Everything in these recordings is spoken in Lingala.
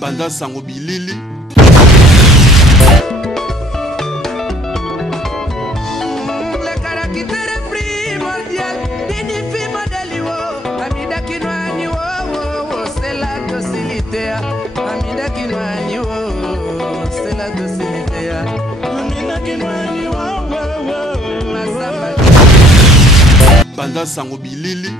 Banda sango bilili le caractère primordial dignifie modèle amida kinwani wo c'est la docilité amida kinwani wo c'est la docilité amida kinwani wo Banda sango bilili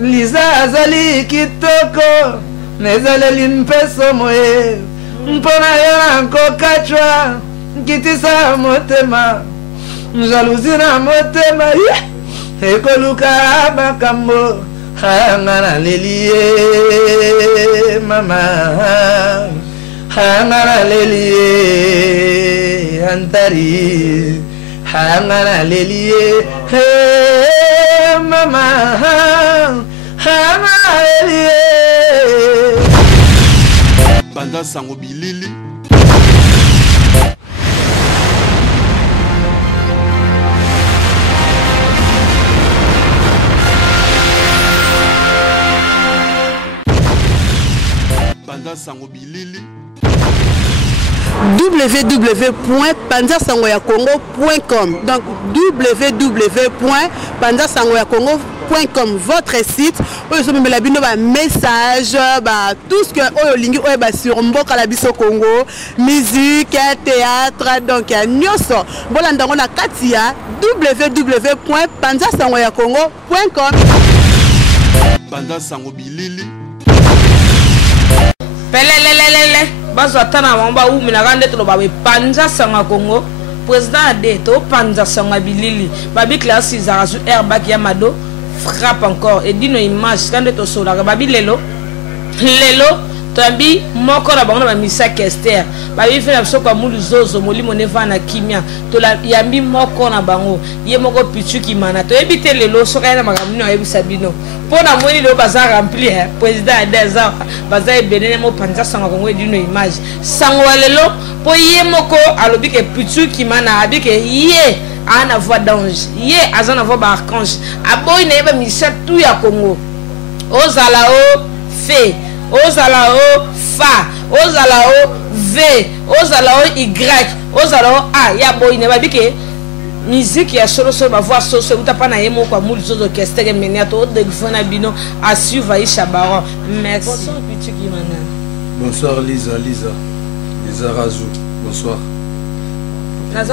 Liza azali kitoko Nezaleli mpeso moye Mpona ya nko kachwa Nkitisa motema Jalousie na motema Ekoluka makambo Hangana lelie Mama Hangana lelie Antari Hangana lelie Mama Hangana lelie Banda sango bilili Banda sango bilili www.panzasangoyakongo.com. Donc www.panzasangoyakongo.com, votre site où vous avez un message, tout ce que vous avez sur Mboka la biso Congo, musique, théâtre, donc il y a nyoso. Voilà, on a Katia www.panzasangoyakongo.com. Banda sango bilili pelelelelele bazo atana mamba u minagande to babe Panza Sanga Congo président ade to Panza Sanga bilili babi classe zarazu airbag yamado frappe encore et dino image quand to sola babi lelo tambi moko na bango na misa kester babi fait so kwa mulu zozo molimo neva na kimia to la yambi moko na bango ye moko pichu kimana to ebite lelo so kana makamino ayebisa bino pona moni lo bazar rempli président des ans bazar benene mo Panza Sanga Congo dino image sango lelo po ye moko alobi ke pichu kimana abike ye ana voix d'ange ye azana voix archange aboy na yeba misa tout ya Congo ozala o fe ozala o fa ozala o v ozala o y ozala o a ya boy ne babike musique ya solo ba voix soso utapa na yemo kwa mulu zozo orchestre meniato de fona bino a suivre Aisha Baron. Merci. Bonsoir Pichu Kimana. Bonsoir Lisa Razou. Bonsoir.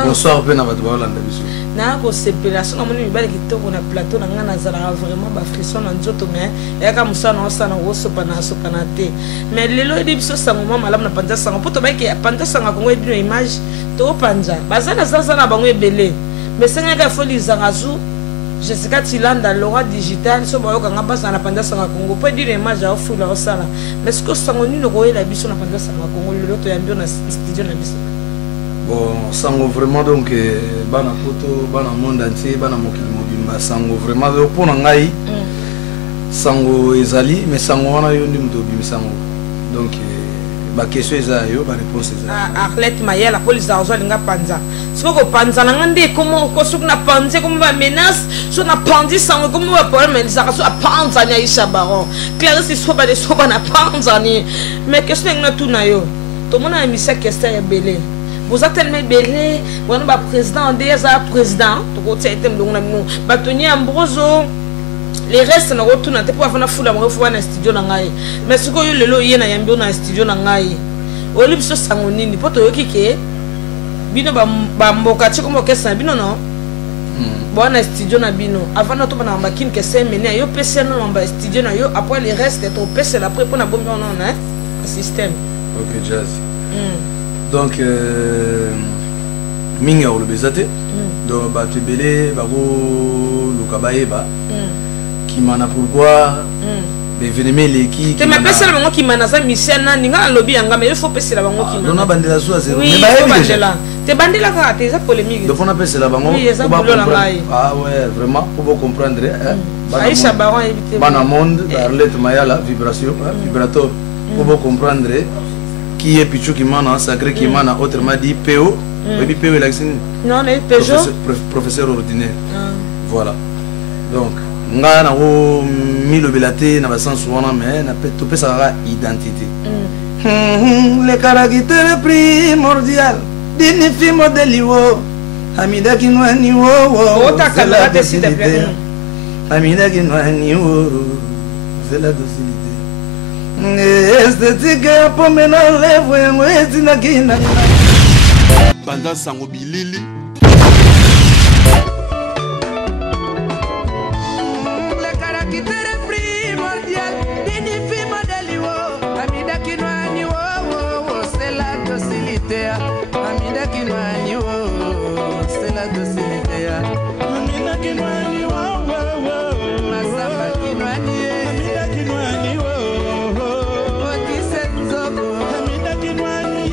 Bonsoir Bena Badoualanda biso. Na ko sepelation na moni mibale kitoko na plateau na ngana zala vraiment ba frisson na nzoto mais yaka musana osana wosopa na sopana te mais lelo edi biso sango mama malamu na Panza Sanga poto ba ke Panza Sanga Congo edi no image to Panza bazana zaza na bango ebele mais senga ka foli zarazu Jessica Tilanda Laura digital so ba yoka ngaba na Panza Sanga Congo po edi no image a ofula osala mais ce que sango ni no ko ela biso na Panza Sanga Congo lelo to yambio na studio na biso. Bon, sango vraiment donc bana poto bana monde entier bana mokili mobimba sango vraiment pour ngai sango ezali mais sango wana yo ndi mto bim sango donc ba question eza yo ba réponse eza Arlette Maya la police d'argent linga Panza soko Panza na ngande comment ko suk na Panza comme ba menace so na Panza sango comme ba problème mais ça so a Panza nya Aisha Baron Clarisse so ba de so ba na Panza ni mais question na tout na yo to mona mi sa question ya belé. Vous êtes tellement belé, vous êtes président, président, Batoni Ambroso, les restes ne retournent pas pour faire la foule dans studio. Mais ce que le loyer n'a pas dans studio. Au lieu de se sangonner, il faut que Bino Bamboka, tu comme que c'est Bino non? Bon, dans studio na Bino. Avant de tomber dans la machine, que c'est mené, yo PC non dans studio na yo. Après les restes, ton PC la pré pour na bombe non hein? Système. Ok, jazz. Donc minga ou le bezate donc ba te belé babo lukabaeba qui mana pourquoi be veneme les qui te m'appelle ça bango qui mana ça mission na ninga lobby yanga mais il faut passer la bango qui non na bandela so zéro mais ba bandela te bandela ka te ça polémique donc on appelle ça la bango ah ouais vraiment pour comprendre Aisha Baron éviter bana monde Arlette Maya la vibration vibrateur pour comprendre qui est Pichu Kimana, Sacré Kimana, autrement dit PO. Et puis PO est non, mais Peugeot. Professeur ordinaire. Voilà. Donc, on a mis le belaté dans le sens où on a tout ça identité. Les caractères primordial dignifie modèle Amida qui nous a ni wo c'est la docilité. Amida qui nous a ni wo c'est la docilité. Esthétique pour maintenant les voyants tina kina. Banda sango bilili. Les caractères primordial dignifie modèle Amida qui nous a ni wo c'est la docilité. Amida qui nous a ni c'est la docilité. Amida qui nous a ni Masamba qui nous a ni Amida qui nous a ni Oti Senzoko Amida qui nous a ni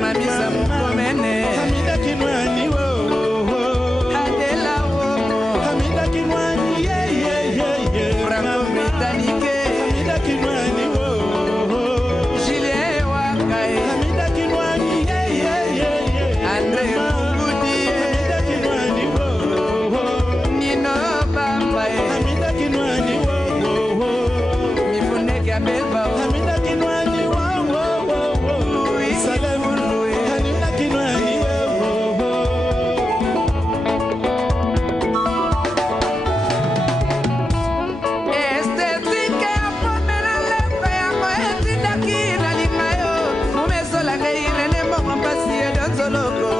Mami Samomene Amida qui nous a ni Adela Amida qui nous a ni Franco Britannique Amida qui nous a ni Julien Wakai Amida qui nous a ni André Mungudi Amida qui nous a ni Nino Bamba Amida qui nous a ni Mifune Gabelba Amida qui nous a ni Louis Salem Louis Amida qui nous a ni Esthétique apomena lepe yango etindaki na lingayo mumesola ngai nene mbongo mpasi edonzoloko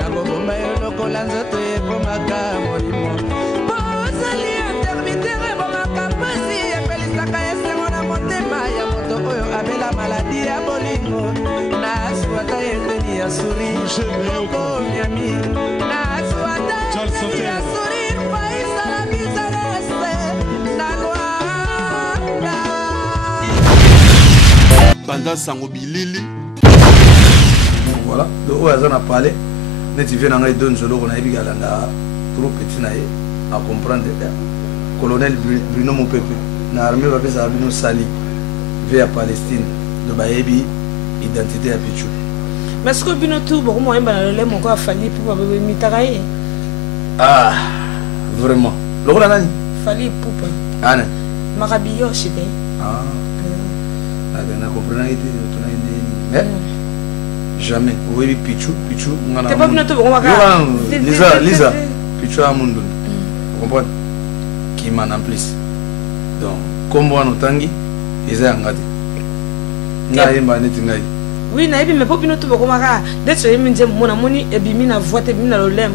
nakobomba yo lokola nzoto ekomaka molimo bozali intermitere ebomaka mpasi epelisaka esengo na motema ya moto oyo abela maladi ya bolingo nazwata eteni ya suri okomiami nazwata eteni ya suri faisala bizarese nalwanga Banda sango bilili. Voilà. Donc, on a parlé. Tu viens dans les deux zones, on a eu trop petit à comprendre. Colonel Bruno Mopepe, l'armée va faire Bruno Sali vers Palestine. De Baébi, identité à Pichou. Mais est-ce que Bruno tout, bon, moi, je mon corps fallu pour m'itarailler. Ah, vraiment. Le rôle à Fallu pour. Ah, non. Marabillo, je sais bien. Ah. On a compris. Mais jamais. Oui, Pichou. T'es pas venu te voir. Lisa. Pichou à Mundu. Vous comprenez? Qui m'en en plus. Donc, comme on tangi, ils ont engagé. Oui, na ebi me popi no to boko maka. Dès que je me dis mon amoni e bimi na voix te bimi na lolem.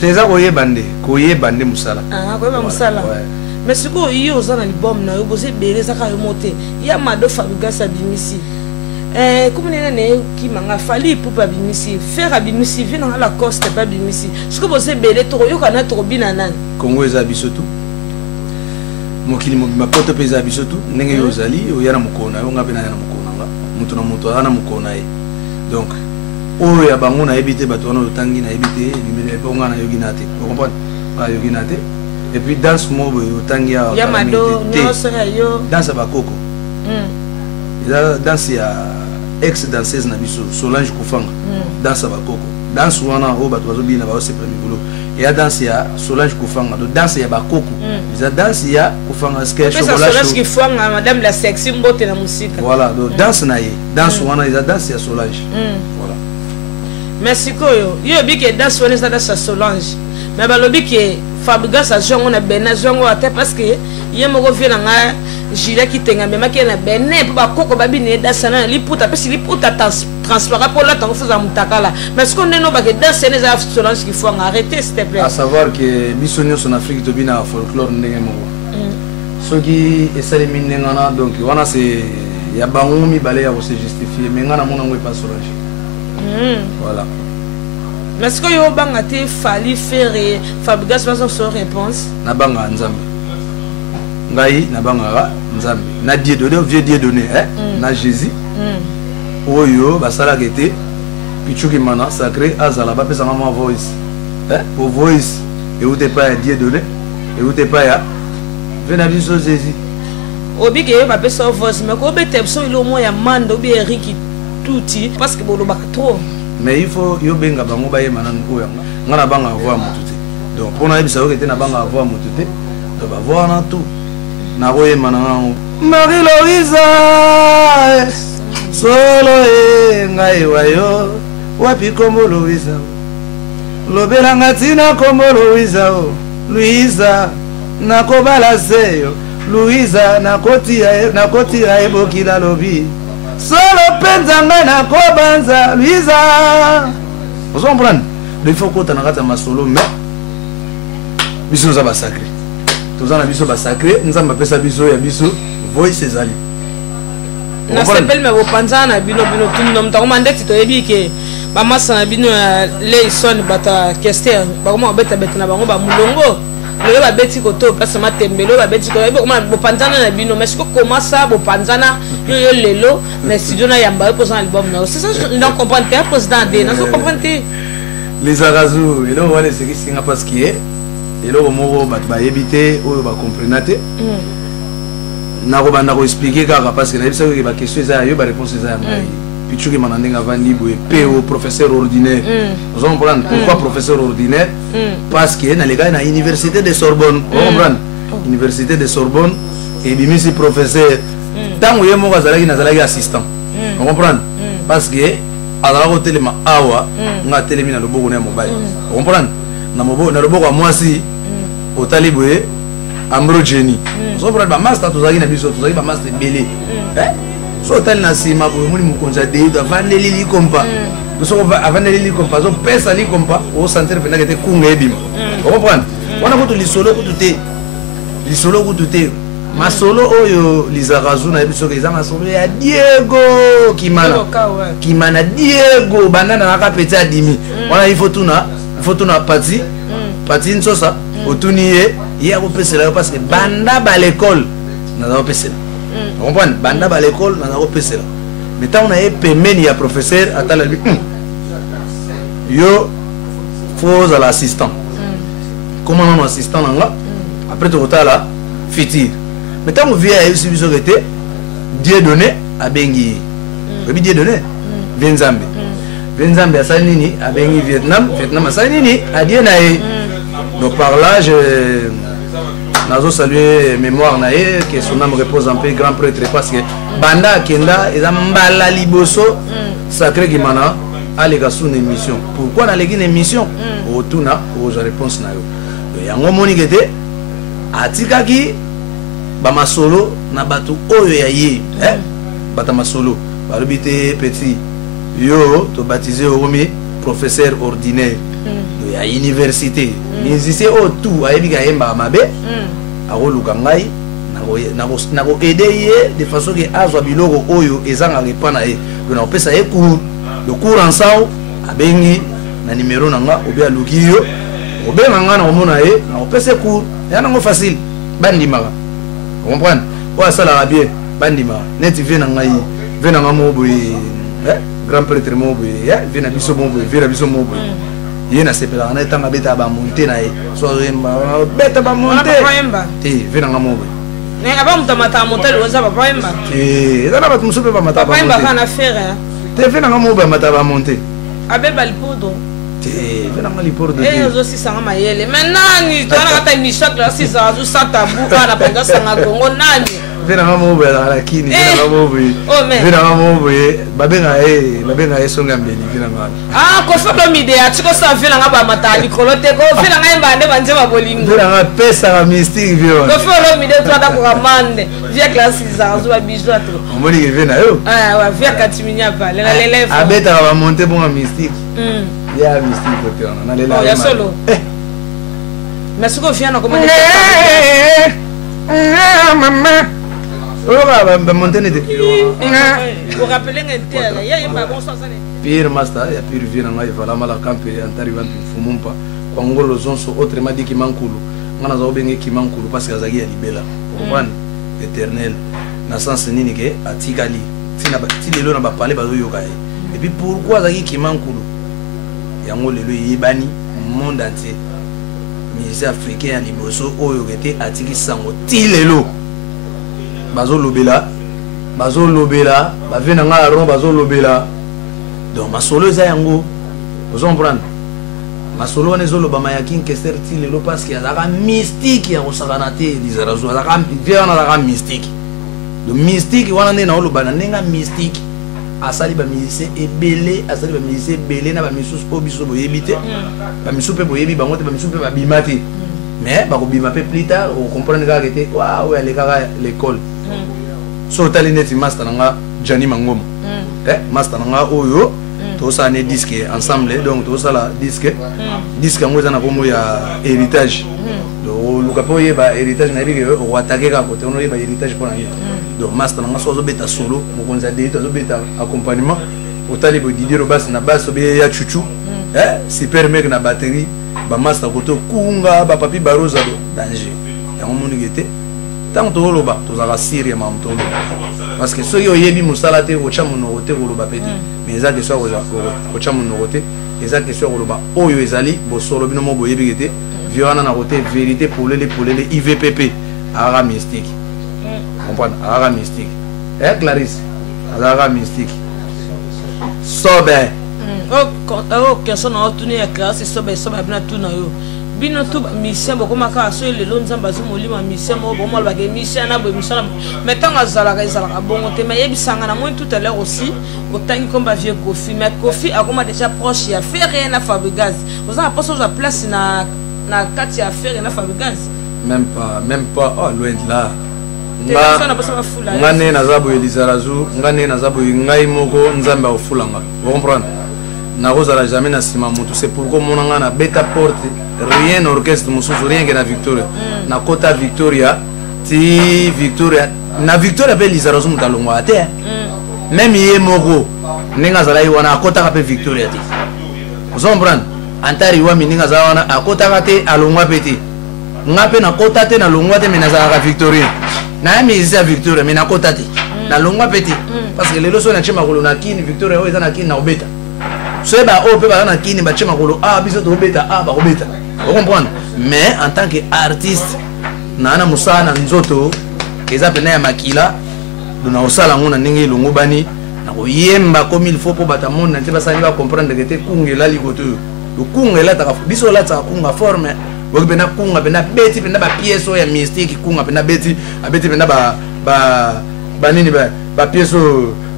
Teza koye bande musala. Ah, koye musala. Mais ce que yo zana libom na yo bose beleza ka yo mote. Ya mado fabuga sa bimisi. Comme ne qui manga fali pour pas bimisi. Faire bimisi vient à la coste pas bimisi. Ce que bose belé to yo kana to binanan. Congo eza bisotu. Mokili mobima poto peza bisotu ndenge yo zali oyana mukona yo ngabe na yana mukona nga mutu na mutu ana mukona ye. Donc oyo ya bango na ebité bato wana otangi na ebité nimele po nga na yogi nate. Vous comprenez? Ba yogi nate. Et puis danse mobo otangi ya Yamado nyoso ya yo danse bakoko. Eza danse ya ex danseuse na biso Solange Kufanga. Danse bakoko. Danse wana o bato bazobina ba ose premier boulot. Il y a danse ya Solange Kufanga, do danse ya bakoko. Il y a danse ya Kufanga sketch chocolat chaud. Solange Kufanga madame la sexy mbote na musique. Voilà, donc danse na ye, danse wana il y a danse ya Solange. Voilà. Merci koyo. Yo bi ke danse wana za danse Solange. Mais ba lobi ke Fabriga sa jongo na bena jongo ate parce que ye moko vient nga Gilet qui tenga même qui na bene pour ba koko ba bine danse na liputa parce liputa transparent pour la tango faza mutakala. Mais ce qu'on est no ba ke danse na za Solange qu'il faut arrêter s'il te plaît. À savoir que bisonyo son Afrique to bina folklore ndenge moko. Soki esali minengana donc wana c'est ya bango mi balé ya se justifier mais ngana mona ngwe pas Solange. Voilà. Mais est-ce que yo banga te fali faire Fabrigas façon son réponse na banga nzambe ngai na banga nzambe na Dieu donné vieux Dieu donné na Jésus oyo basala kete Pichou Kimana sacré azala ba pesa mama voice pour voice et où t'es pas Dieu donné et où t'es pas ya vena biso Jésus obi ke ba pesa voice mais ko be tepso ile mo ya mando bi eriki tuti parce que bolo ba trop mais il faut yo benga bango ba yema nan ko yanga ngana banga voir mututé donc pour na bisa ko tena banga voir mututé donc ba voir na tout na ko yema nan Marie Louisa solo ngai wayo wapi kombo Louisa lobela ngatina kombo Louisa Louisa nakobala seyo Louisa nakoti ya ebokila lobi solo penza ngai nakobanza Louisa vous comprenez il faut qu'on t'en masolo mais biso za ba sacré tozana biso ba sacré nzamba pesa biso ya biso voice ezali na sepel me bopanzana bino tundo mtakoma ndeti to ebike ba masana bino leison bata kester ba koma beta na bango ba mulongo le ba beti koto parce ma tembelo ba beti ko koma bopanzana na bino mais ko commença bopanzana yo lelo mais studio na yamba pour son album na c'est ça non comprendre pas président de non comprendre les arazu et là on va laisser qui singa parce qui est et là mo ba éviter ou ba comprendre nako banda ko expliquer kaka parce que na bisa ko ba question za yo ba réponse za mai pichuki manandinga vandi boye PO professeur ordinaire vous comprenez pourquoi professeur ordinaire parce que na les gars na université de Sorbonne vous comprenez université de Sorbonne et bimisi professeur tango yemo kazalaki nazalaki assistant vous comprenez parce que ala ko telema awa nga telemi na loboko na mobile vous comprenez na moboko na loboko mwasi otali boye Ambro Jenny so pour ba master tozaki na biso tozaki ba master belé so tal na sima bo muni mukonza de avandeli li kompa so avandeli li kompa so pesa li kompa o sentir pena que te kunga ebima vous comprenez wana ko to li solo ko tuté ma solo oyo lizarazu na biso ke zama solo ya Diego Kimana Diego banana na kapeti adimi wana il faut tuna pati nsosa otuniye hier au PC là parce que banda ba l'école na au PC vous comprenez banda ba l'école na au PC là mais tant on a payé ya professeur atala yo faut à l'assistant comment on assistant là après tout là fitir mais tant on vient ici biso été Dieu donné a bengi Dieu donné Vienzambe a sanini a bengi Vietnam a sanini a Dieu nae donc par là je nazo saluer mémoire nae que son âme repose en paix grand prêtre parce que banda kenda ezambala liboso sacré Kimana alega sous émission pourquoi na legi émission otuna oza réponse na yo yango moni kete atikaki ba masolo na batu oyo ya ye bata masolo balobité petit yo to baptisé Romi professeur ordinaire à université musicien au tout ayebi ka yemba mabe akoluka ngai nako aider de façon que azwa biloko oyo ezanga repana ye na opesa ye cours le cours ensemble abengi na numéro nanga obia lukiyo obenga nga na omona ye na opesa cours ya nango facile bandimaka comprendre o sala bien bandimaka net vient ngai vient nanga moboye grand prêtre moboye vient na biso moboye vient na biso moboye yena sepela na tanga beta ba monter na ye so beta ba monter vena ngamo ne aba mutamata monter oza ba paemba dana ba tumsupe ba mata ba paemba kana faire te vena ngamo ba mata ba monter abe balpodo vena ngali pordo zo sisanga mayele menani to na kata mishak la sisa zo sata buka na panga sanga kongo nani vena ngamo ba la kini vena ngamo vena ngamo babenga songa mbeli vena ngamo ko folo midea tiko sa vela ngaba matali kolote ko vela ngamba banje babolingo vela ngaba pesa ga mystique vio ko folo midea to ata ko ramande via classe za zo ba bijo atro omoni ke vena yo wa via katiminya pale na lele abeta ba monter bon mystique ya mystique ko tena na lele ya solo mais ko via na ko mane maman ba monter ne de vous rappelez intel ya yemba bon ça pire master ya pire vient ngai vala mala campe antari vantu fumumpa kwangolo zonso autrement dit ki mankulu ngana za obenge ki mankulu parce que azagi ya libela comprendre éternel na sens nini ke atikali tina ba tilelo na ba parler ba yoka et puis pourquoi azagi ki mankulu yango lelo yebani monde entier musicien africain ya liboso oyo kete atiki sango tilelo bazo lobela bavie na nga aron bazo lobela donc masolo eza yango ozo comprendre masolo wana ezoloba mayaki nkester ti lelo parce que azalaka mystique ya kosakana te Lizarazu azalaka vie wana azalaka mystique donc mystique wana nde na oloba na ndenge mystique asali bamusicien ebele asali bamusicien ebele na bamisusu po biso boyebi te bamisu mpe boyebi bango te bamisu mpe babima te mais bakobima mpe plus tard okomprendre kaka te oyo alekaka l'école so otali neti master na nga Jani Mangoma master na nga oyo tosala ne disque ensemble donc tosala disque yango eza na kombo ya héritage oluka mpe oyeba héritage na yebi okoatake kaka kote ono oyeba héritage mpo na ye donc master na nga so azobeta solo mokonzi adeito azobeta accompagnement otali bo Didier Robas na basse obe ya chuchu super mec na batterie bamaster koto kunga bapapi barosa do danger yango monike te ntango toloba tozalaka siri ya mamu toloba parce que soki oyebi mosala te kotya monoko te koloba mpe te mais eza question kotya monoko te eza question koloba oyo ezali bosolo bino mo boyebi te vie wana na kote vérité polele IVPP azalaka mystique comprendre azalaka mystique Clarisse azalaka mystique sobe question na otuni ya Clarisse sobe bina tuna yo bino tu mission bokomaka so lelo nzamba zo molima mission mo bomo ba ke mission na bo mission mais tant azalaka bongo te mais yebisanga na moi tout à l'heure aussi otangi comme ba vieux Kofi mais Kofi akoma déjà proche ya faire rien na Fabregas vous en pensez à place na kati ya faire na Fabregas même pas oh loin de là ngane na zabo Lizarazu ngane na zabo ngai moko nzamba ofulanga vous comprenez na rozala jamais na sima mutu c'est pourquoi monanga na beta porte rien orchestre mususu rien que na Victoria na kota Victoria ti Victoria na Victoria pe Lizarazu mutalongwa te même ye moko ninga zala yiwana akota pe Victoria te vous comprenez antari wa mininga zala wana akota te alongwa pete ngape na kota te na longwa te mena zala Victoria na musicien Victoria mena kota te na longwa pete parce que lelo so na chema kolo na kini Victoria o eza na kini na obeta so ba o pe ba na kini ba chema kolo biso to obeta ba obeta vous comprenez mais en tant que artiste na musana nzoto eza pena ya makila dona osala ngona ndenge longo bani na koyemba comme il faut po batamona nte basali ba comprendre que te kungela likoto le kungela ta biso la ta kunga forme boki pena kunga pena beti pena ba pièce ya mystique kunga pena beti abeti pena ba nini ba pièce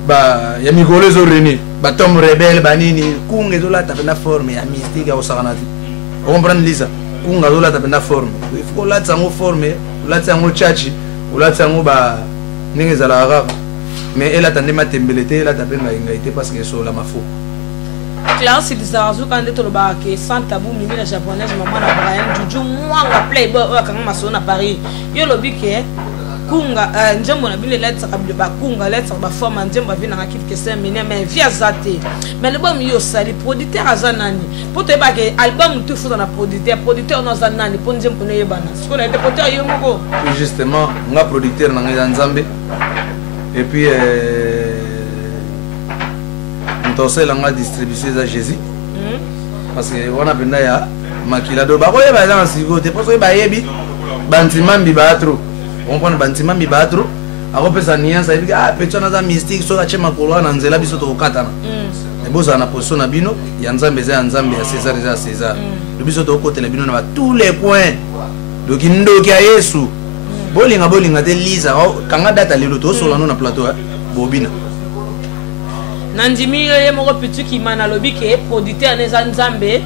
ba ya migolezo reni ba tom rebelle ba nini kunga zo la ta pena forme ya mystique ya osakanati on comprend Lisa kunga zo la ta pena forme il faut la tango forme la tango chachi la tango ba ningi za la rare mais elle attendait ma tembelete elle attendait ma ingalité parce que sur la mafo Clarisse Lizarazu quand tu le bas que sans tabou mimi la japonaise maman na Brian Juju moi la playboy quand maso na Paris yo lobi ke kunga njembo na bile lettre ba kunga lettre ba forme njembo vina na kitu kese mais via zate mais le bon yo sali producteur azanani pour te ba ke album tu faut na producteur no azanani pour njembo ne yebana ce qu'on a été producteur yo moko justement nga producteur na nzambe et puis on a distribué ça Jésus parce que on a besoin ya makilado ba koyeba za sigote parce que ba yebi bantimambi ba trop on prend bantimambi ba trop akopesa nianza hivi petona za mystique so ka chema kolwa na nzela biso to kokatana e boza na position na bino ya nzambe za nzambe ya César za César le biso to kokotela bino na tous les coins donc ndoki ya Yesu bolinga te Lisa kanga data lelo to solano na plateau bobina nandimi ye moko pitu ki mana lobi ke producteur neza nzambe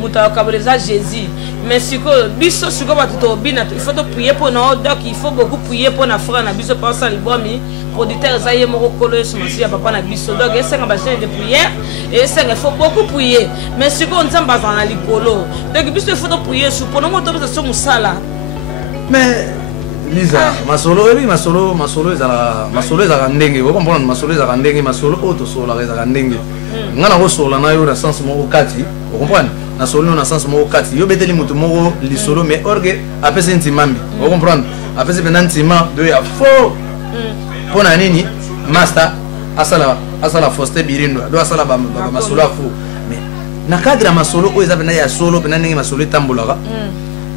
muta kaboleza Jésus mais siko biso siko batuto bina il faut to prier pour no donc il faut beaucoup prier pour na frère na biso pas ça libomi producteur za ye moko kolo yesu masi ya papa na biso donc esenga ba de prière et esenga il faut beaucoup prier mais siko nzamba za na likolo donc biso il faut to prier sur pour no moto biso musala mais Lisa masolo ezala ndenge vous comprenez masolo ezala ndenge masolo auto sola ezala ndenge ngana ko sola na yo na sens moko kati vous comprenez na solo na sens moko kati yo beteli mutu moko lisolo mais orgue apese ntimambi vous comprenez apese bena ntima de ya faux pona nini master asala foste birindo do asala ba masolo faux mais na cadre masolo o eza bena ya solo bena ndenge masolo tambulaka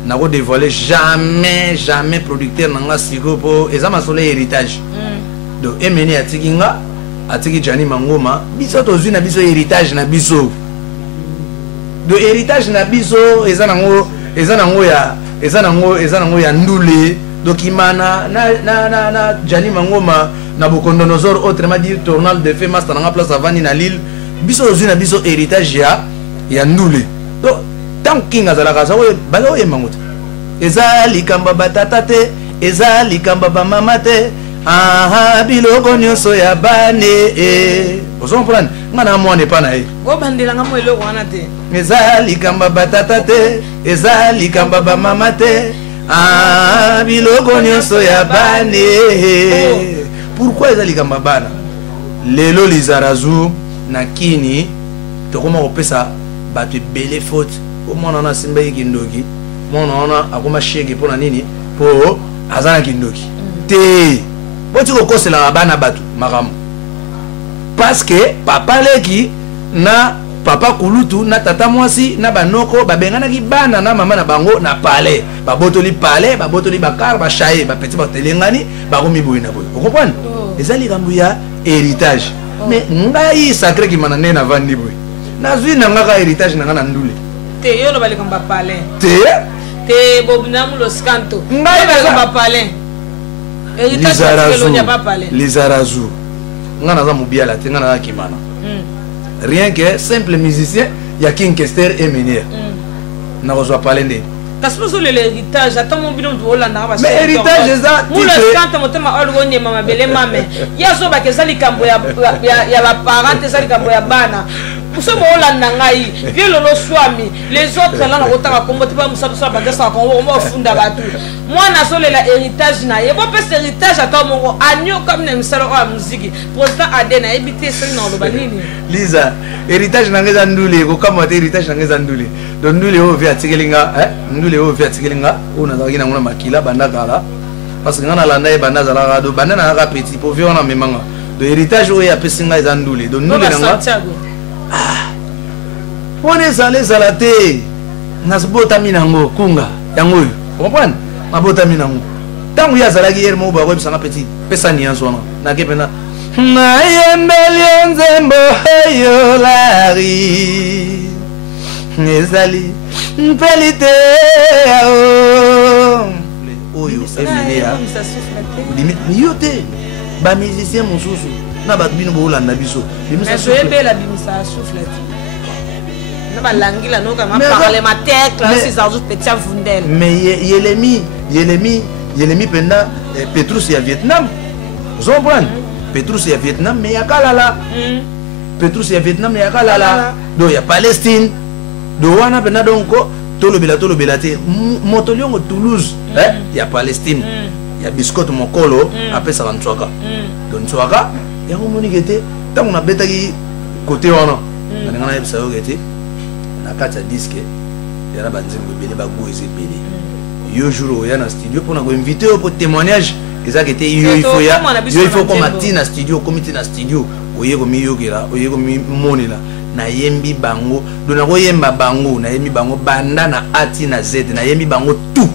nako dévoiler jamais producteur nanga siko po eza masolo héritage donc emeni atiki nga atiki Johnny Mangoma biso tozwi na biso héritage na biso de héritage na biso eza nango ya ndule dokimana na Johnny Mangoma na Bukondonosor autrement dit tournal de fait master na place avani na Lille biso tozwi na biso héritage ya ndule donc tant kinga zalaka za oye bala oye manguta eza likamba batata te eza likamba ba mama te biloko nyonso ya bane ozo comprendre ngana mwana pa na ye go bandela nga mo eloko wana te eza likamba batata te eza likamba ba mama te biloko nyonso ya bane pourquoi eza likamba bana lelo Lizarazu na kini tokoma kopesa bato ebele faute omwana wana asimba ye kindoki mwana wana akoma shege mpo na nini mpo aza na kindoki te boti kokoselaka bana bato makambo parce que papa leki na papa kulutu na tata mwasi na banoko babenganaki bana na mama na bango na palais babotoli palais babotoli bakar bashaye bapeti batelengani bakomi boye na boye okomprendre eza likambo ya héritage mais ngai sacré kimana nde navandi boye nazwi na nga ka héritage na nga na ndule te yo loba likambo palais te bobinamu los canto ngai likambo palais Lizarazu nga naza mobiala te nga naza kimana rien que simple musicien ya King Kester et Menier nakozwa pale nde kasi poso lelo héritage ata mo bino mtu olandaka basi mais héritage eza mula skanta motema olugo nyema mabele mame yazo bakeza likambo ya ba parents eza likambo ya bana musomo olanda ngai vie lolo swami les autres là na kotaka kombo te pa musato sa bandesa kongo mo funda batu mwana solela héritage na ye bo pese héritage ata mongo anyo comme na misalo wa muziki président Adena ebité sel na loba nini Liza héritage na ngeza ndule ko kama te héritage na ngeza ndule donc ndule o via tikelinga ndule o via tikelinga ona zaki na ngona makila bandakala parce que ngana landa e banda zala rado banda na ka petit po via na memanga de héritage o ya pesinga eza ndule donc ndule nga pone zala te nasbota minango kunga yango comprendre mabota minango tangu ya zalaki yer mo ba ko bisanga petit pesa ni anzona na kepena na yembeli nzembo yo lari ezali mpelite oyo emelia limite yo te ba musicien mosusu na ba bino bolanda biso bimisa soyebela bimisa souffle na balangila no kama parler ma tête là c'est ça petit vundel mais Yelemi penda Petrus ya Vietnam vous comprenez Petrus ya Vietnam mais ya kalala Petrus ya Vietnam ya kalala do ya Palestine do wana penda donc tolobela te motoliongo Toulouse ya Palestine ya biscotte mokolo apesa bantswaka don tswaka yango moni kete tango na betaki côté wana na ngana yebisa yo kete na kati ya disque yara banzembo ebele bago ezebele yo jour oya na studio mpona koinvite yo po témoignage eza kete yo il faut koma tina studio komiti na studio oye komiyokela oye komimonela nayembi bango do nakoyemba bango nayembi bango banda na ati na z nayembi bango tout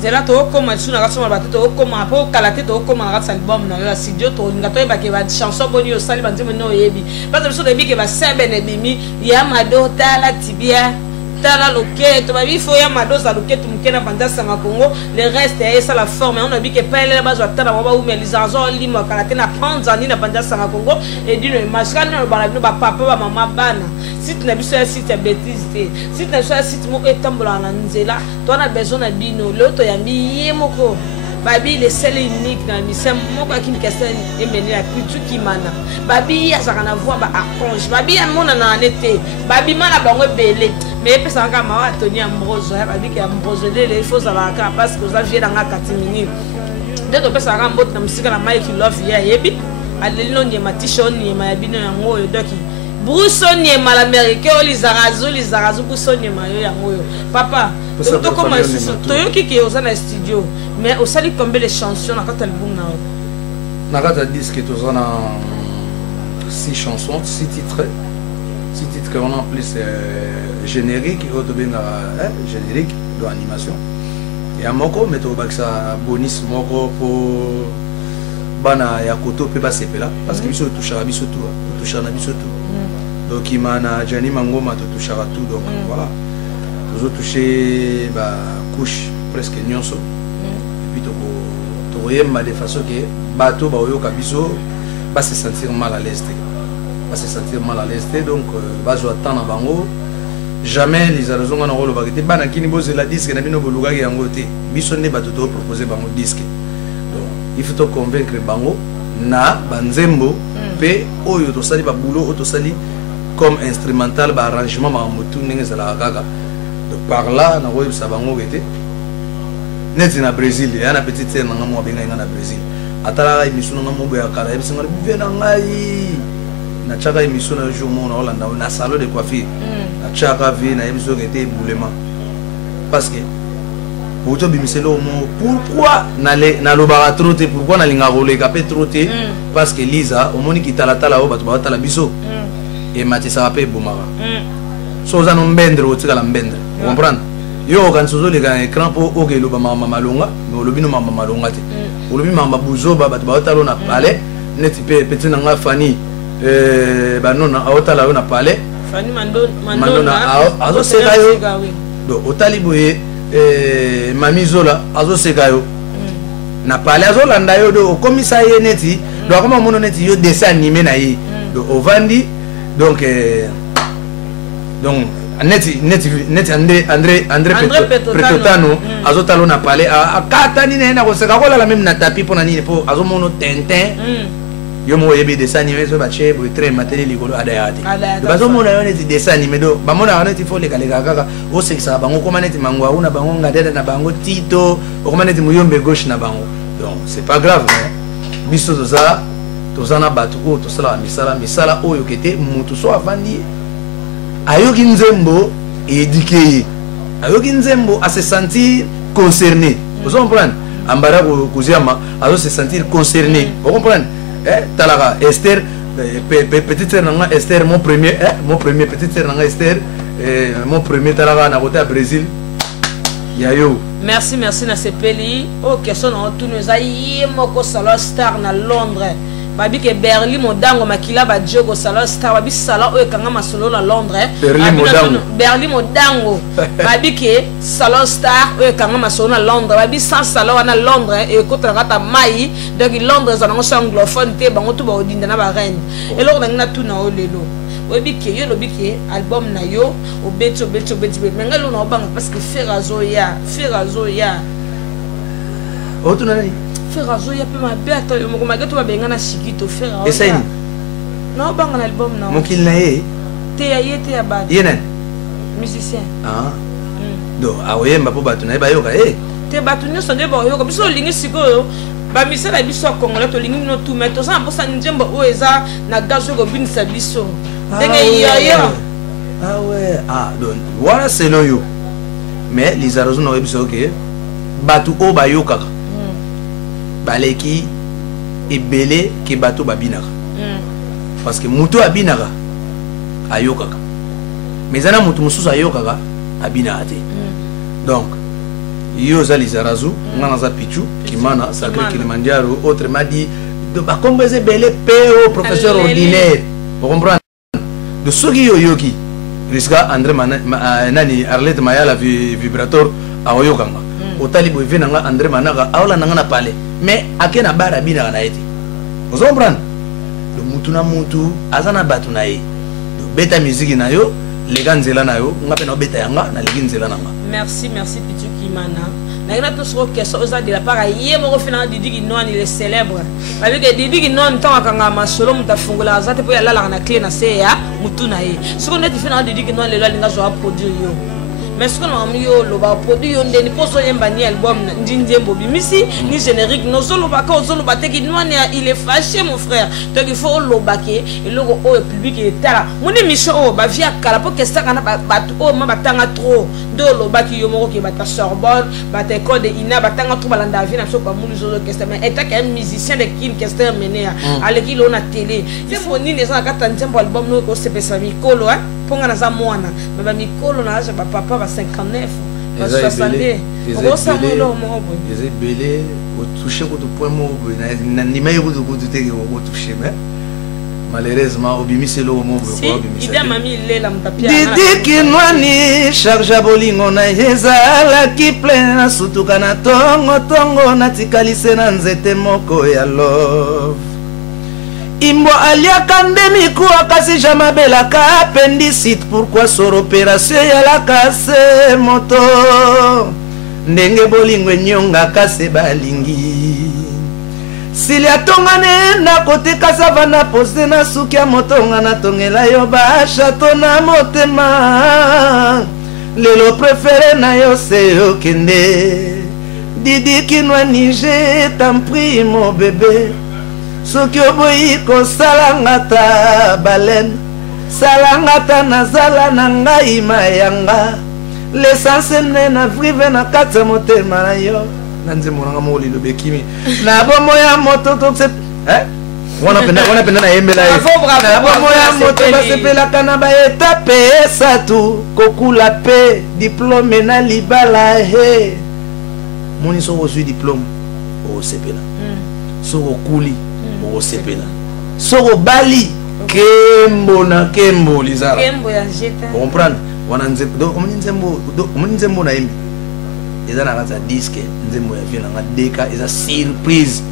zela to okoma suna kasoma bato okoma po kala te to okoma na kasa album na yo studio to nga to ebake ba chanson boni yo sali banzimo no yebi parce que so de bike ba sebe ne bimi ya madota la tibia tala loketo ba bifo ya madoza loketo mukena bandasa ma Congo le reste est ça la forme on a dit que pele ba zo tala ba ou mais Lizarazu limo kala te na Tanzanie na bandasa ma Congo et dino mashkana ba no ba papa ba mama bana si tu na biso ya site bêtise te si tu na biso ya site mo etambola na nzela to na besoin na bino loto ya miye moko babi le seul unique na misem moko akini kesen emeni la pitu kimana babi ya zakana voix ba archange babi ya mona na nete babi mana bango belé mais pesa nga ma Tony Ambroso ya babi ke Ambroso de il faut savoir parce que ça vient dans 4 minutes dès que pesa nga mbot na musika na Mike Love ya yebi alelo ni ma t-shirt ni ma bino yango yo doki Brusonnier mal américain Lizarazu Brusonnier mayo yango yo papa to comment to yo ki oza na studio mais au sali combien de chansons na kata album na kata disque to zona 6 chansons 6 titres si titre qu'on a en plus générique générique de animation et à moko mais to baksa bonus moko pour bana ya koto pe ba sepela parce que biso touchera biso tout touchera na biso tout donc imana Jani Mangoma to touchera tout donc voilà nous autres toucher ba couche presque nyonso et puis to yemba de façon que bateau ba oyo kabiso va se sentir mal à l'aise donc va jouer tant à bango jamais les raisons on a rôle bagité bana kini boze la disque na bino boluga yango te biso ne bato to proposer bango disque donc il faut te convaincre bango na banzembo pe oyo to sali ba boulot to sali comme instrumental ba arrangement ba motu ndenge za gaga donc par là na royo sa bango gete net na Brésil ya na petite sœur na mo benga na Brésil atala émission na mo boya kala ebiso ngari bivena ngai na chaka émission na jour mon Hollande na salon de coiffure na chaka vi na émission qui était boulement parce que pour to bimiselo mo pourquoi na lo bara trotter pourquoi na linga roler capé trotter parce que Lisa au moni ki tala o bato ba tala biso et mati ça va pe bomara so za no mbendre o tika la mbendre comprendre yo kan sozo le kan écran pour o ke lo ba mama malonga no lo bino mama malonga te o lo bi mama buzo ba bato ba tala na palais neti pe petit na nga fani banona aotala yo na palais Fanny Mandona azo seka yo do otali boye mami Zola azo seka yo na palais azo landa yo do komisa ye neti do akoma mono neti yo dessin animé na ye do ovandi donc neti André Petotano azo talo na palais akata ni na ko seka ko la même na tapis pona ni po azo mono Tintin yo mo yebi dessin animé so ba chebo très matériel ligolo adayati bazo mona yo neti dessin animé do ba mona yo neti fole kale kaka o sekisa bango koma neti mangwa una bango ngadeda na bango tito o koma neti muyombe gauche na bango donc c'est pas grave biso toza na batu o to sala misala oyo kete mutu so avandi ayoki nzembo éduqué ayoki nzembo a se sentir concerné vous comprenez ambara kuziama azo se sentir concerné vous comprenez Talaga Esther petite sœur nanga Esther mon premier petite sœur nanga Esther mon premier Talaga na côté à Brésil yayo merci na sepeli o question na tout nous ayi moko salon star na Londres babi ke Berlin modango makila ba jogo salon star babi salon o kanga masolo na Londres Berlin modango babi ke salon star o kanga masolo na Londres babi sans salon na Londres e ko trata mai donc Londres za ngo anglophone te bango to ba odinda na ba reine et loko na tout na o lelo obi ke yo lobi ke album na yo obeto menga lo na obanga parce que ferazo ya o tu na ni Ferrazo ya pe ma beta yo moko mageto ba benga na shikito Ferrazo essaye no banga na album na mokil na ye te ya ba yenen musicien do awoyemba po batu na ba yoka te batu nyoso nde ba yoka biso lingi sikoyo ba misala biso Congolais to lingi no tout mettre ça pour ça njemba o eza na gazo ko binisa biso ndenge yo donc voilà selon yo mais les raisons no biso que batu o ba yoka baleki ebele ke bato babinaka parce que mutu abinaka ayokaka mais ana mutu mususu ayokaka abinaka te donc yo za lizarazu ngana za pichu kimana sacré Kilimanjaro autrement dit de ba kombeze bele PO professeur ordinaire vous comprenez de soki yo yoki risque André nani Arlette Mayala vibrator ayoyokanga otali boy venanga André Manaka aola nanga na palais mais akena bara bina na eti vous comprenez le mutu na mutu azana batu na ye do beta musique na yo lega nzela na yo ngape na beta yanga na legi nzela nanga merci Pichu Kimana na ina to so question oza de la part ye mo refina Didi Kinon il est célèbre avec Didi Kinon tant kanga masolo mutafungula azate po ya lala na clé na se ya mutu na ye so ko net fina Didi Kinon le la linga zo produire yo mais ce qu'on a mis au loba produit on deni pour son yembani album ndinzembo bimisi ni générique no solo ba ko solo ba teki noani il est fâché mon frère donc il faut lobake et le au public est là mon émission oh ba via kala pour que ça kana ba oh ma batanga trop do lobaki yo moko ki ba ta Sorbonne ba ta école de ina batanga trop balanda vie na so kwa mulu zo orchestre mais état quand même musicien de kin orchestre mené à l'équipe on a télé c'est foni les gens 4e album no ko sepesa mikolo hein ponga na za mwana mais mikolo na za papa ba 59 ba 60 on ça mo mo les belé au toucher au point mo na ni mai ko te au toucher mais malheureusement obimi c'est le mot quoi obimi ida mami lela mtapia didi kinwani charge bolingo na ezala ki plein sutuka na tongo na tikalise na nzete moko ya love imbo aliaka ndemiku akasi jamabelaka appendicite pourquoi sur opération ya la kase moto ndenge bolingo nyonga kase balingi sili atongane na kote kasava na pose na suki ya motonga na tongela yo ba chateau na motema lelo préféré na yo se yo kende didi kinwani je t'en prie mon bébé soki oboyi kosalanga ta baleine salanga ta nazala na ngai mayanga l'essentiel ne na vrive na kati ya motema na yo na nzembo nanga mo lilo bekimi na bomo ya moto to wana penda na yembela ye na bomo ya moto basepelaka na baetape esatu kokula pe diplôme na libala he moni so ozwi diplôme osepela so okuli osepela so obali kembo na kembo lizara kembo ya jeta comprendre wana nzembo donc omoni nzembo na yembi eza na kati ya disque nzembo ya vie nanga deka eza surprise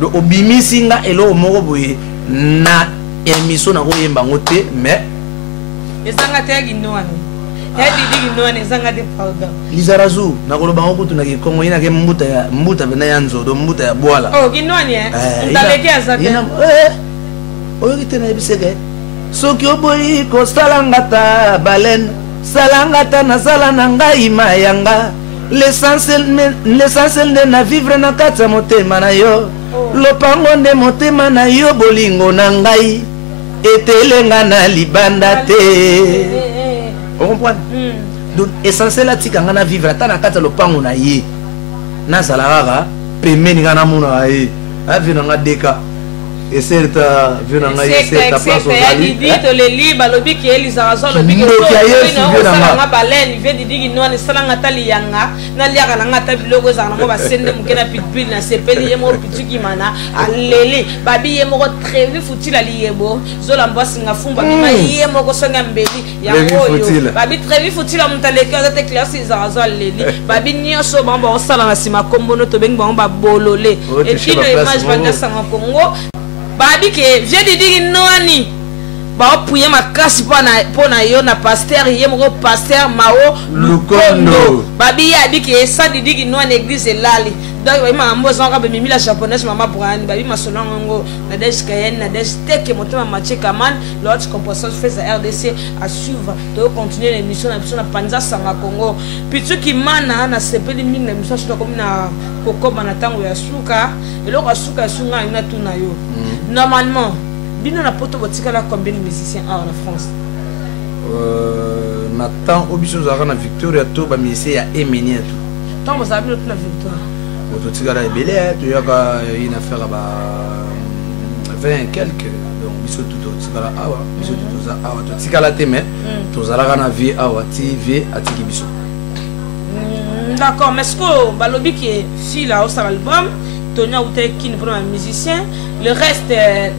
donc obimisi nga eloko moko boye na émission na koyemba ngo te mais ezanga te ginwani didi ginwani ezanga te powder lizarazu nakoloba ngo kutu na kikongo ina ke mbuta bena ya nzodo mbuta ya bwala oh ginwani ntaleke azate oyo kitena ebiseke soki oboyi kosalanga ta baleine salanga ta nazala na ngai mayanga l'essentiel nde na vivre na kati ya motema na yo lopango nde motema na yo bolingo na ngai etelenga na libanda te ocomprendre donc essentiel atikanga na vivre ata na kati ya lopango na ye nazala kaka pembeni nga namonaka ye avinanga deka eserta vinanga eserta place ozali didi to le liba lobi ki elisa razo lobi ki nga baleine vie didi ki noa ne salanga tali yanga na liaka na ngata biloko za ngo ba sende mukena pitpil na sepeli yemo pituki mana alele babi yemo ko trevi futila liyebo zola mbasi nga fumba bima yemo ko songa mbeli ya ngoyo babi trevi futila mutaleka za te classe za razo alele babi nyoso bamba osala na sima kombono to bengi bamba bolole et puis le image banga sanga Congo babi ke vie didi noani ba puye makasi pona yo na pasteur ye moko pasteur Mao Lukondo babi ya bi ke sa didi noani église lali donc ba mambo zonga be mimi la japonaise mama brani babi masolongo ngo na des kayen na des teke motema matche kaman l'autre composition fait sa RDC à suivre to continuer l'émission na panza sanga Congo pitu ki mana na sepeli mingi na mission so comme na kokoma na tango ya suka eloko suka sunga ina tuna yo normalement bino na poto botika la combien de musiciens en France na temps obiso za na Victoria to ba musicien ya Emenia to tant vous avez notre victoire botika la belé to yaka ina faire ba 20 quelques donc biso tout tika la awa biso tout za awa to tika la teme to za la na vie awa TV atiki biso d'accord mais est-ce que balobi qui fille là au album Tonya Outé qui pour un musicien le reste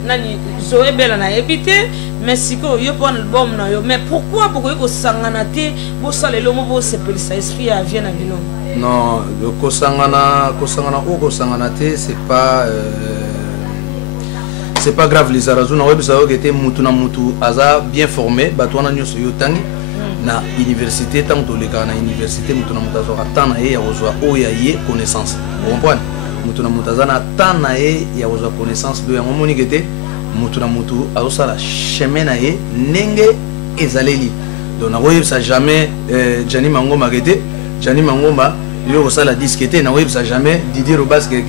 nani Zoé Bella na habité mais siko yo pour album na yo mais pourquoi ko sangana te bo sala le mo bo sepeli sa esprit à vient na bino non le ko sangana te c'est pas grave les arazu na web ça était mutu na mutu aza bien formé batwana nyoso yo tangi na université tant to le kana université mutu na mutu azo atana ye ya ozwa oya ye connaissance vous comprenez mutu na mutu azana tana ye ya ozwa connaissance do ya ngomoni kete mutu na mutu azosala chemin na ye nenge ezaleli donc nakoyebisa jamais Johnny Mangoma arrêté Johnny Mangoma yo kosala disque te nakoyebisa jamais Didier Robaske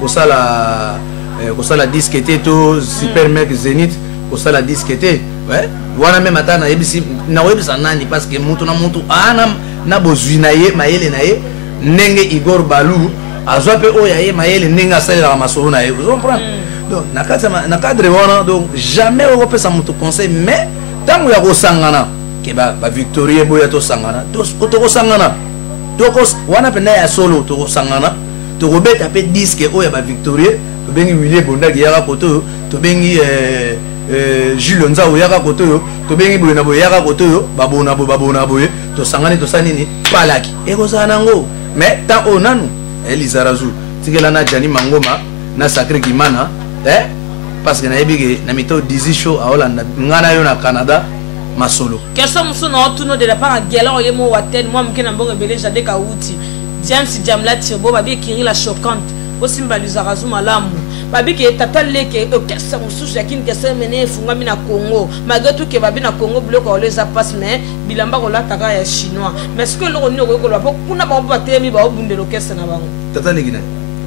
kosala disque te to Super Mec Zénith kosala disque te ouais wana même ata nakoyebisa nani parce que mutu na mutu na bozwi na ye mayele na ye ndenge Igor Balou azwa pe oya ye mayele ndenge asalelaka masolo na ye vous comprenez donc na cadre wana donc jamais okopesa mutu conseil mais tango ya kosangana ke ba victorie boya to sangana to kosangana wana penda ya solo to kosangana to kobeta pe disque oya ba victorie to bengi Willie Bondaki yaka koto to bengi Jules Nzao yaka koto yo to bengi boyena boya yaka koto yo babona boye to sangani to sanini palaki ekozana ngo mais tant onanu Elisa Razou tikela na Johnny Mangoma na Sacré Kimana parce que na yebige na mito 10 show a Hollande ngana yo na Canada masolo question muso na otuno de la part gela oyemo waten moi mke na mbongo belé jade ka uti James Jamla Tirbo babi écrit la choquante aussi Elisa Razou malamu babi ke tata leke orchestre mususu yakini kese mene fungami na Congo malgré tout que babi na Congo bloko les a passe mais bilamba ko la taka ya chinois mais ce que le roni ko lo kuna ba batemi ba obunde l'orchestre na bango tata legina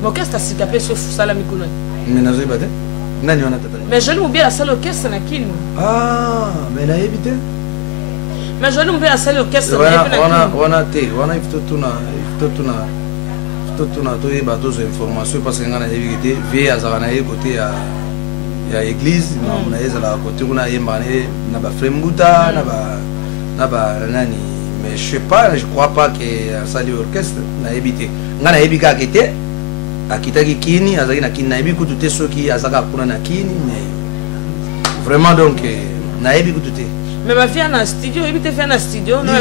l'orchestre sikapé sur sala mikolo mais nazo ibate nani wana tata mais je lui oublie la salle orchestre na kini mais na évité mais je lui oublie la salle orchestre wana te wana ifto tuna to yeba to information parce que ngana évité vie azana na côté ya église na ezala côté kuna yemba na ba frembuta na ba nani mais je sais pas je crois pas que salle orchestre na évité ngana ebika kete akitaki kini azaki na kini na yebi kutu te soki azaka kuna na kini mais vraiment donc na yebi kutu te mais ma fille na studio yebi te fait na studio na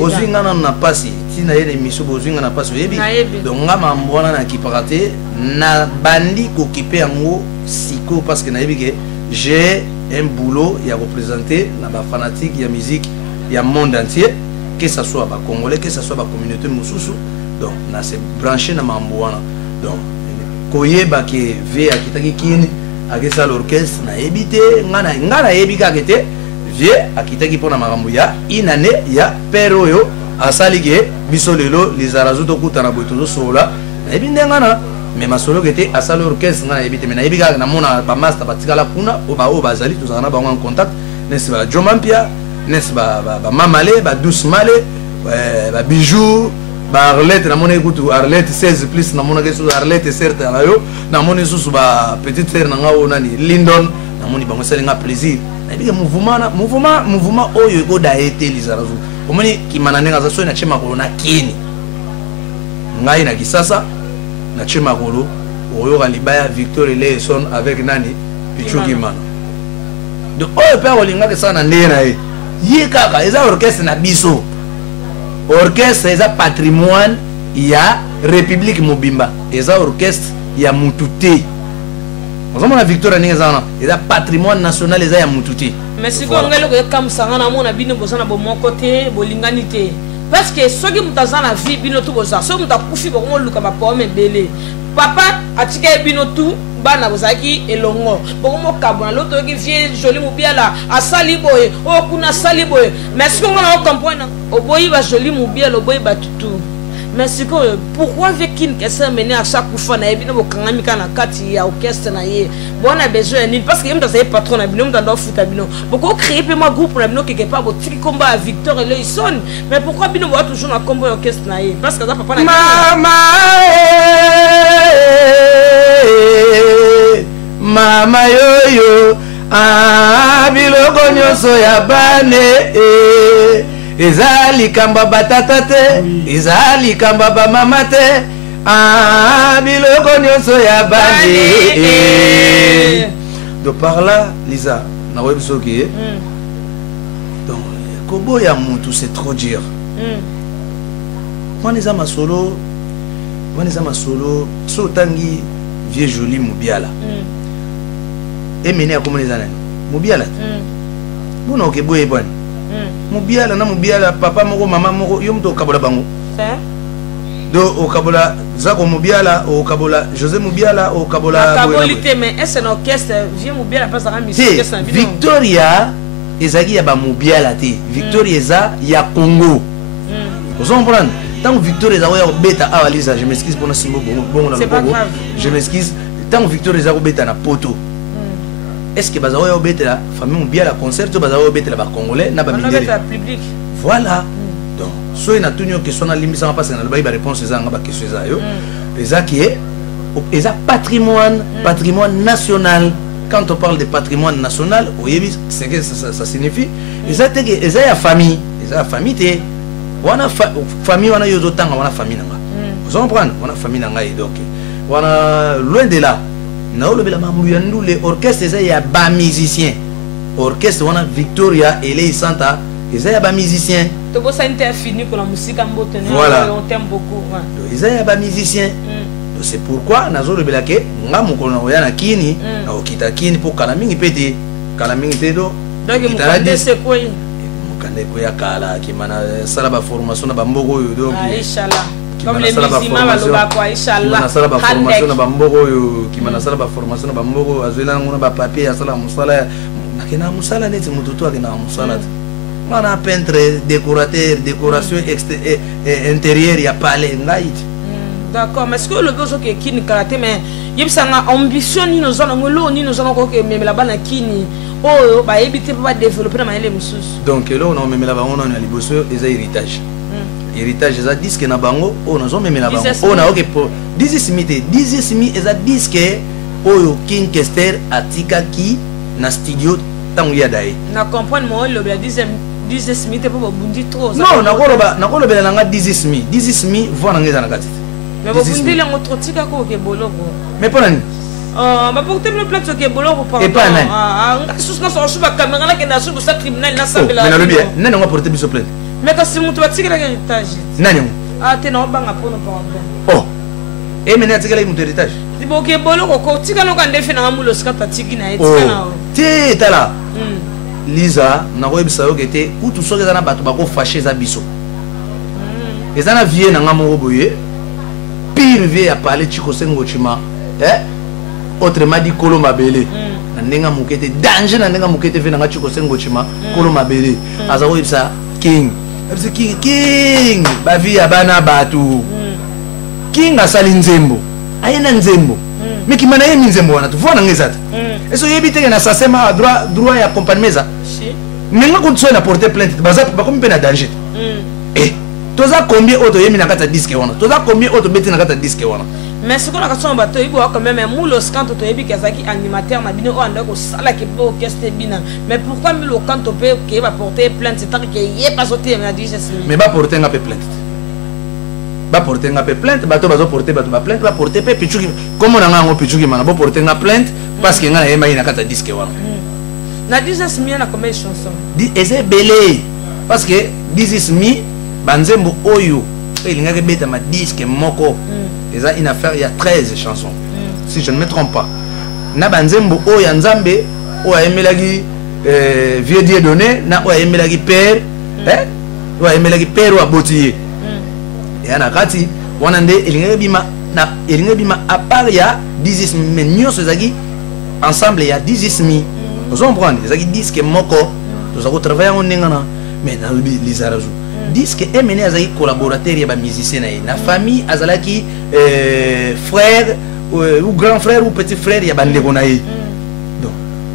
ozinga na pasi ti na yele miso bozinga na pasi yebi donc ngama mbona na kipakate na bandi ko kipe yango siko parce que na yebi que j'ai un boulot ya représenter na ba fanatique ya musique ya monde entier que ça soit ba congolais que ça soit ba communauté mususu donc na se brancher na mambo donc koyeba ke ve akitaki kini akesa l'orchestre na ebité ngana ebika kete vie akitaki pona makambo ya inane ya pero yo asalige biso lelo les arazu to kutana botozo sola na ebinde ngana mais masolo kete asala orchestre ngana ebité mais na ebika na mona ba master batikala kuna o bazali to zana ba en contact nesi ba Jomampia nesi ba Mamale ba Douce Male ba Bijou ba Arlette na mona ekutu Arlette 16 plus na mona kesu Arlette certes na yo na mona susu ba petite sœur na ngao nani Lindon na moni bango selinga plaisir na bige mouvement oyo ko da été lizarazu omoni kimana nenga za so na chema ko na kini ngai na kisasa na chema ko oyo ga libaya Victor Eleison avec nani Pichu Kimana de oyo pe olinga ke sana ndena ye kaka eza orchestre na biso orchestre eza patrimoine ya République Mobimba eza orchestre ya Mututé la Victoire Ningazana eza patrimoine national eza ya Mututé mais si ko ngelo ko kamsanga na mona bino bosana bo mon côté bolinganité parce que soki mutazana vie bino tout boza so mutakufi ko ngoluka ba pomme belé papa atika bino tout bana bozaki elongo bokomo kabona loto ki vie joli mubiala asali boye o kuna sali boye mais si on a comprendre oboyi ba joli mubiala oboyi ba tutu mais si ko pourquoi avec kin kesa mener à chaque fois na ebino bokanga kana kati ya orchestre na ye bona besoin ni parce que yem dans patron na bino dans futa bino boko créer pe ma groupe na bino quelque part bo tiki combat à Victor Eleison mais pourquoi bino bo toujours na combat orchestre na ye parce que ça papa na mama yoyo biloko nyonso ya bane ezali kamba batata te ezali kamba ba mama te biloko nyonso ya bane de par là Lisa na web soki donc kobo ya mutu c'est trop dur moi les ama solo so tangi vieux joli mubiala emene akomona ezana mubiala bona okeboye bwana mubiala na mubiala papa moko mama moko yo mto kabola bango do okabola zako mubiala okabola José mubiala okabola kabolité mais est-ce un orchestre vieux mubiala pas ça musique Victoria ezaki ya ba Mobiala te. Victoria eza ya Congo. Vous comprenez? Tant que Victoria eza ya beta Alisa, je m'excuse pour na simbo bon na Congo. Je m'excuse. Tant que Victoria eza beta na poto. Est-ce que bazawa ya beta la famille Mobiala concert ou bazawa beta la ba congolais na ba mindele? Public. Voilà. Donc, soit il y a une question qui est parce que la réponse est la question est patrimoine, patrimoine national. Quand on parle de patrimoine national, c'est que ça signifie. Il y a famille. Il y a famille. Il y a famille. Il y a famille. Vous comprenez? Il y a famille. Donc, loin de là, les orchestres, il y a des musiciens. Orchestre, on a Victoria et les Santa. Ils ont des musiciens. Voilà. Ils ont des musiciens. C'est pourquoi nous avons dit que nous avons kini, kini pour Kalaming pété. Kalaming pédo. Donc, c'est quoi? Qui m'a salaba formation na bambogo donc inshallah comme les musulmans baloba quoi inshallah salaba formation na bambogo qui m'a salaba formation na bambogo azela ngona ba papier ya sala musala nakena musala neti mututu akena musala on a peintre décorateur décoration intérieure ya palais ngai. D'accord, mais est-ce que le besoin que kini karaté mais yebsanga ambition ni nos zona ngolo ni nos zona ko ke memela bana kini oh ba éviter pas développer na manele mususu. Donc là on a memela ba on a liboso eza héritage. Héritage eza disque na bango on a memela bango on a OK pour 10 mité 10 mi eza disque oyo King Kester atika ki na studio tangu ya dai. Na comprendre moi le 10 mi te pour bundi trop. Non, na ko lobela nga 10 mi voix na ngeza na kati. Mais vous dites les autres trucs à quoi que boloko. Mais pas nani. Bah pour te le plat que boloko par. Et pas nani. Sous na so suba caméra là que na sous sa tribunal na sa bela. Mais le bien, nani on va porter biso plainte. Mais quand c'est mon toi tigre l'héritage. Nani. Ah te na banga pour non. Oh. Et maintenant tigre mon héritage. Di bo que boloko ko tigre no kan defi na mulo skata tigre na etika na. Ti tala. Lisa na ko ebisa yo kete ku tu soke na bato bako fâcher za biso. Ezana vie na ngamo boye. Pire vie à parler Chiko Sengo Chima, autrement dit Koloma Bele. Nenga mukete danger na nenga mukete vena nga Chiko Sengo Chima, Koloma Bele. Azawo ibsa King. Ibsa King. Ba vie abana batu. King asali nzembo. Ayena nzembo. Mais qui mana yemi nzembo wana tu vona ngezata. Eso yebite na sasema droit ya compagnie meza. Nenga kutsona na porter plainte. Bazat ba komi pena danger. Toza combien auto yemi na kata disque wana toza combien auto beti na kata disque wana mais ce qu'on a question bato ibo quand même moulos quand to yebi kazaki animateur na bino anda ko sala ke bo orchestre bina mais pourquoi mi lo quand to peut que va porter plainte c'est tant que yé pas sauter na dit mais ba porter nga plainte ba porter nga plainte bato bazo porter bato ba plainte ba porter pe pichuki comme on a ngo pichuki mana ba porter nga plainte parce que nga yema ina kata disque wana na 10 mi na combien chanson di eze belé parce que 10 mi Banzembo Oyo, il y a un disque moko. Il y a une affaire, il y a 13 chansons. Si je ne me trompe pas. Na Banzembo Oyo Nzambe, Oya Emelagi Vieux Dieudonné, na Oya Emelagi Père, Oya Emelagi Père ou Abotier. Et y a Nakati, Wanande, il y a bima à part il y a 10 mais nous sommes ensemble il y a 10 mi. Vous comprenez? Il y a des disques moko. Nous avons travaillé en Nengana, mais dans le Lizarazu. Disque est mené à collaborateur et musicien na famille azalaki frère ou grand frère ou petit frère ya bande konaï donc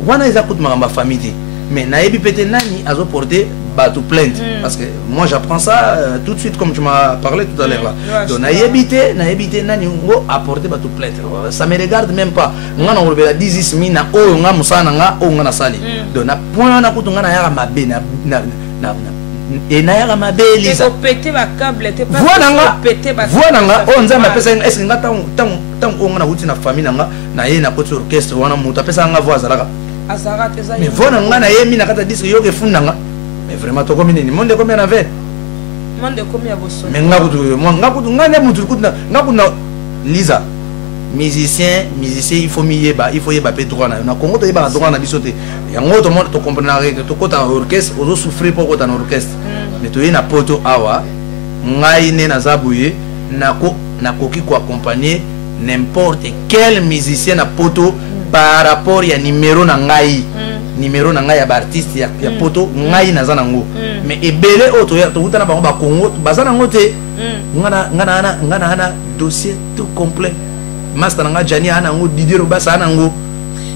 wana ezakut ma famille mais na ebi pété nani azo porter bateau plainte parce que moi j'apprends ça tout de suite comme tu m'as parlé tout à l'heure là donc na ebité nani ngo apporter bateau plainte ça me regarde même pas ngana on le 10 mina o nga musana nga o nga na sali donc na point na kutunga na ya mabe na et na ma belle Lisa péter ma câble était pas voilà nga on nzamba pesa est-ce nga tant on na huti na famille na ye na côté orchestre wana muta pesa nga voix azalaka azarate za mais voilà nga na ye mina kata disque yo ke funda nga mais vraiment to comme ni monde combien avait monde combien bosso mais nga kutu nga ne mutu kutu nga kuna Lisa musicien il faut yeba pe droit na Congo to yeba droit na bisote yango to monde to comprendre que to kota orchestre ozo souffrir pour kota na orchestre mais to na poto awa ngai ne na zabuye na koki ko accompagner n'importe quel musicien na poto par rapport ya numéro na ngai numéro na ngai ya ba artiste ya poto ngai naza nango mais ebele auto ya to utana bango ba Congo bazana ngote ngana ana dossier tout complet master nga jani ana ngo Didier Robasa nango.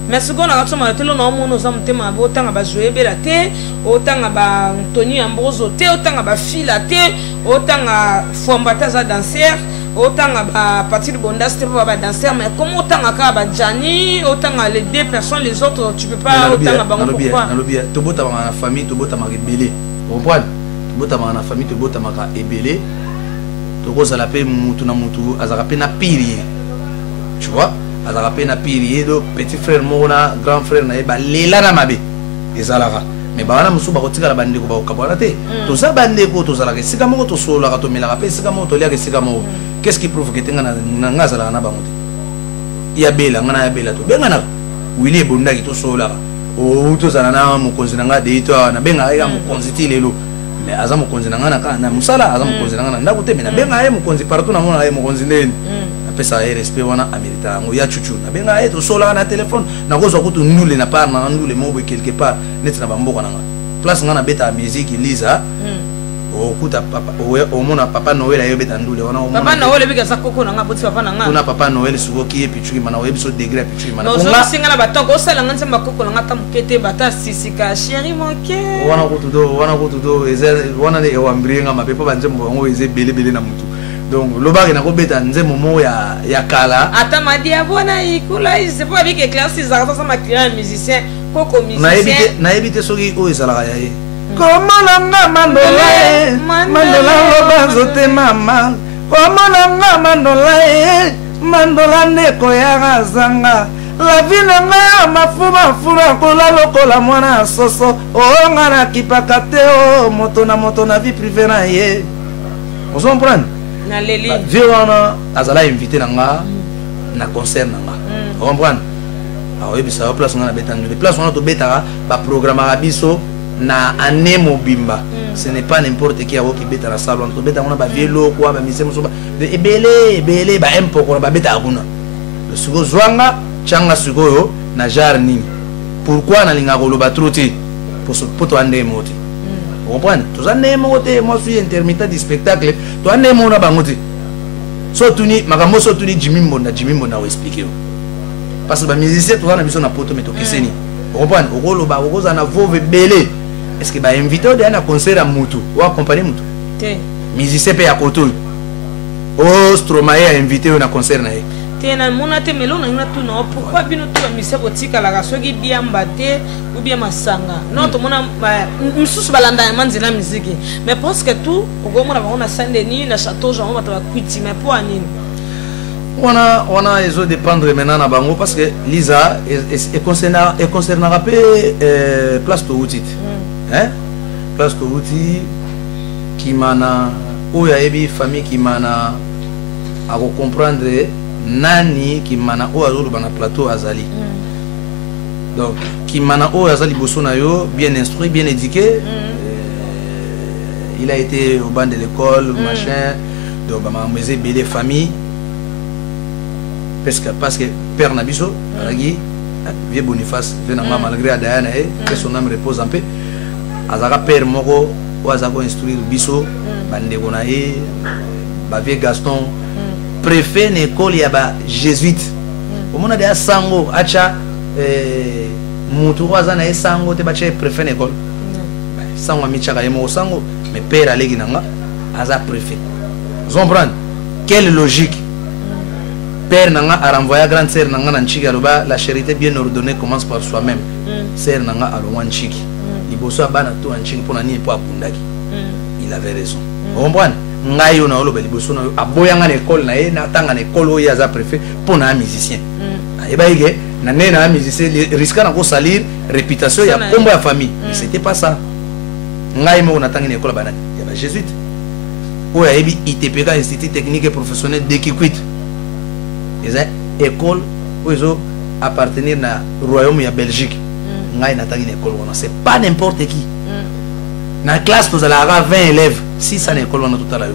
Mais ce qu'on a retrouvé dans le nom nous sommes tellement autant à jouer belaté autant à Tony Ambroso autant à Fila autant à Fouambataza danser autant à partir de Bonda c'était pas danser mais comme autant à Kaba Jani autant à les deux personnes les autres tu peux pas autant à Bango pourquoi to bota ma famille to bota ma rebelle vous comprenez to bota ma famille to bota ma rebelle to ko sala pe mutu na mutu azaka pe na piri tu vois azaka pe na piri do petit frère mona grand frère na ba lela na mabe ezalaka mais bana musu ba kotika la bande ko ba okabwana te to za bande ko to zala ke sika moko to sola ka to mela pe sika moko to lia ke sika moko qu'est-ce qui prouve que tenga na ngazala na bango te ya bela ngana ya bela to benga na wili bonda ki to sola o to zala na mo konzina nga de to na benga ya mo konziti lelo mais aza mo konzina nga na musala aza mo konzina nga na ko te na benga ya mo konzi partout na mona ya mo konzindeni pesa e respect wana amerita ngo ya chuchu na benga eto sola na téléphone na kozwa kutu nule na part na nule mobo quelque part net na bamboka na place ngana beta musique Lisa o kuta papa o mona papa Noël ayo beta ndule wana papa Noël bika sakoko na ngaboti papa na nga kuna papa Noël suko ki epichuki mana episode degré epichuki mana no so singa na batoko sala ngana makoko na ngata mukete bata sisika chéri mon cœur wana kutu ezel wana ne wambringa mapepo banze mbongo eze bele na mutu. Donc le bar na ko beta nze momo ya kala ata madi abona ikula c'est pas avec classe ça ça ma client musicien koko musicien na ebite soki o ezala ya ye komona nga mandola lo bazote mama komona nga mandola ndeko ya gazanga la vie na nga mafuba kola lokola mwana soso o nga na kipaka te o moto na vie privée na ye vous comprenez na leli vie wana azala invité nanga na concert nanga vous comprenez awe bisa place ngana betandule place wana to betara ba programme biso na année mobimba ce n'est pas n'importe qui qui beta na salon to beta wana ba vélo quoi ba mise muso ba ebele ba impoko ba beta akuna le sugo zwanga changa sugo na jar nini pourquoi na linga ko lo ba troti pour to ande moti. Vous comprenez? Tout ça n'est pas moi je suis intermittent du spectacle. Tout ça n'est pas moi surtout ni magambo surtout ni Jimmy Mbonda va expliquer. Parce que les musiciens tout ça na biso na poto meto keseni. Vous comprenez? Okolo ba okoza na vove belé. Est-ce que ba invité de na concert à mutu ou accompagner mutu? Te. Musicien pe ya koto. Oh Stromae a invité na concert na ye. Tena mona te melo na tout non pourquoi bino to mise botika la soki diamba te ou bien masanga non to mona msusu balanda manzina musique mais parce que tout au mona on a Saint-Denis na château Jean on va kwiti mais pour anine on ils ont dépendre maintenant na bango parce que Lisa est concernera peu place to outil hein place to outil qui mana oya ebi famille qui mana à comprendre nani qui mana o azolo bana plateau azali donc qui mana o azali bosona yo bien instruit bien éduqué il a été au banc de l'école machin donc ba maisé belle famille parce que père nabiso alagi vieux Boniface venanga malgré Diana que son âme repose en paix azaka père moko o azako instruire biso bande konae ba vieux Gaston préfet l'école ya ba jésuite au monde de sango acha mutu wazana e sango te bache préfet l'école sango michaka yemo sango mais père alegi nanga aza préfet vous comprenez quelle logique père nanga a renvoyé grande sœur nanga na nchiki aloba la charité bien ordonnée commence par soi-même sœur nanga alongwa nchiki liboso bana to nchiki pona ni po akundaki il avait raison vous comprenez ngai ona oloba liboso na aboyanga na école na ye na tanga na école oya za préfet pona musicien eba ige na nena musicien risque na ko salir réputation ya kombo ya famille mais c'était pas ça ngai mo na tanga na école banani ya ba jésuite oya ebi ITPK institut technique et professionnel de Kikwit eza école ozo appartenir na royaume ya Belgique ngai na tanga na école wana c'est pas n'importe qui na classe vous allez avoir 20 élèves si ça n'est école on a tout à l'heure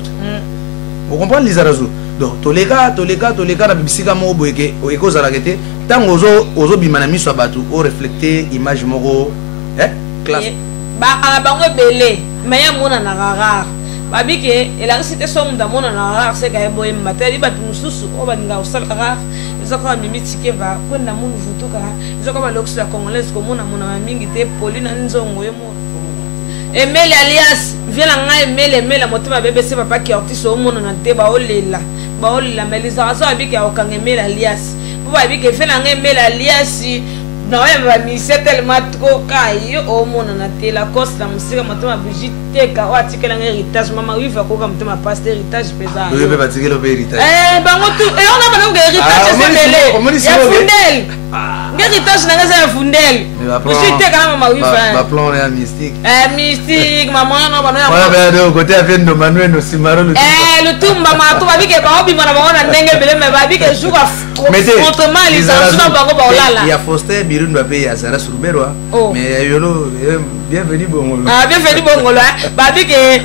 vous comprenez les arazo donc tous les cas na bisika mo boyeke o eko za la gete tant ozo bimana miso abatu o refléter image moko classe ba bango belé mais mona na rare babike elaricité somda mona na rare c'est ka boye materi batu mususu o baninga osala rare ezoko mimi tikeva kwenda munu vutuka ezoko ba loxo la congolaise ko mona mingi te Pauline Nzongo yemo Emile alias vient nga Emile motema bébé c'est papa qui artiste au mona na te ba olela mais les raisons abike okanga Emile alias pour abike fait nga Emile alias non va misé tellement trop kai au monde na te la coste la musique matema bujite ka o atikela héritage mama oui va ko comme matema passe héritage pesa oui va tikela héritage bango tout et on a pas de héritage c'est mêlé ya fundel héritage na ngasa ya fundel bujite ka mama oui va plan ya mystique mystique maman no bana ya ba de côté afin de Manuel no simaro le tout mama to ba bike ba obi mana ba na ndenge bele me ba bike jour autrement les gens bango ba olala ya Foster Birun va payer à Sarah Surberwa mais yolo bienvenue Bongolo bienvenue Bongolo babi que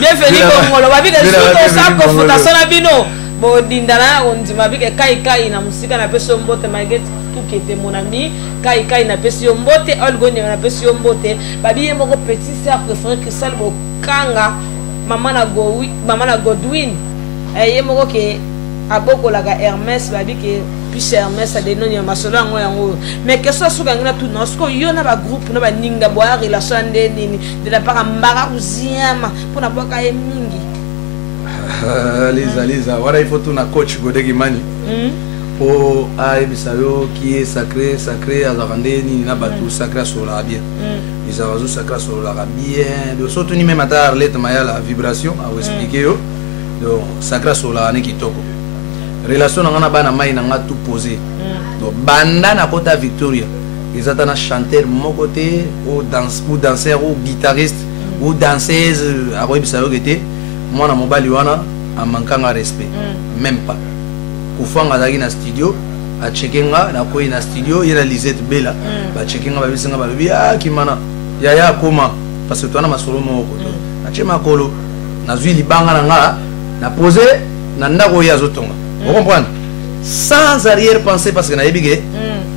bienvenue Bongolo babi que surtout ça confrontation na bino bo dindana on dit babi que kai na musika na peso mbote malgré tout qui était mon ami kai na peso mbote olgoni na peso mbote babi ye moko petit sœur préféré que sal bo kanga maman na Godwin ye moko ke aboko la Hermès babi que puis Hermès a des noms ya masolo yango mais que ça soit ngina tout non ce que yo na ba groupe na ba ninga boya relation nini de la part mbara uziama pour na boka mingi Lisa voilà il faut tout na coach Godegi Mani pour aïbisayo qui est sacré à la randé ni na batu sacré sur la bien ils ont sacré sur la bien de surtout ni même à lettre maya la vibration à vous expliquer yo donc sacré sur la qui toko relation ngana bana mai nga tout posé donc banda na kota Victoria ils attendent chanteur mon côté ou danseur ou guitariste ou danseuse à quoi ça était moi na mobali wana a manquant respect même pas pour faire ngazaki na studio a checkinga na ko na studio ina Lisette Bella ba checkinga ba bisinga ba lobi kimana ya koma parce que toi na masolo moko na chema kolo na zwi libanga na nga na poser na ndako ya zotonga. Vous comprenez? Sans arrière-pensée parce que na yebige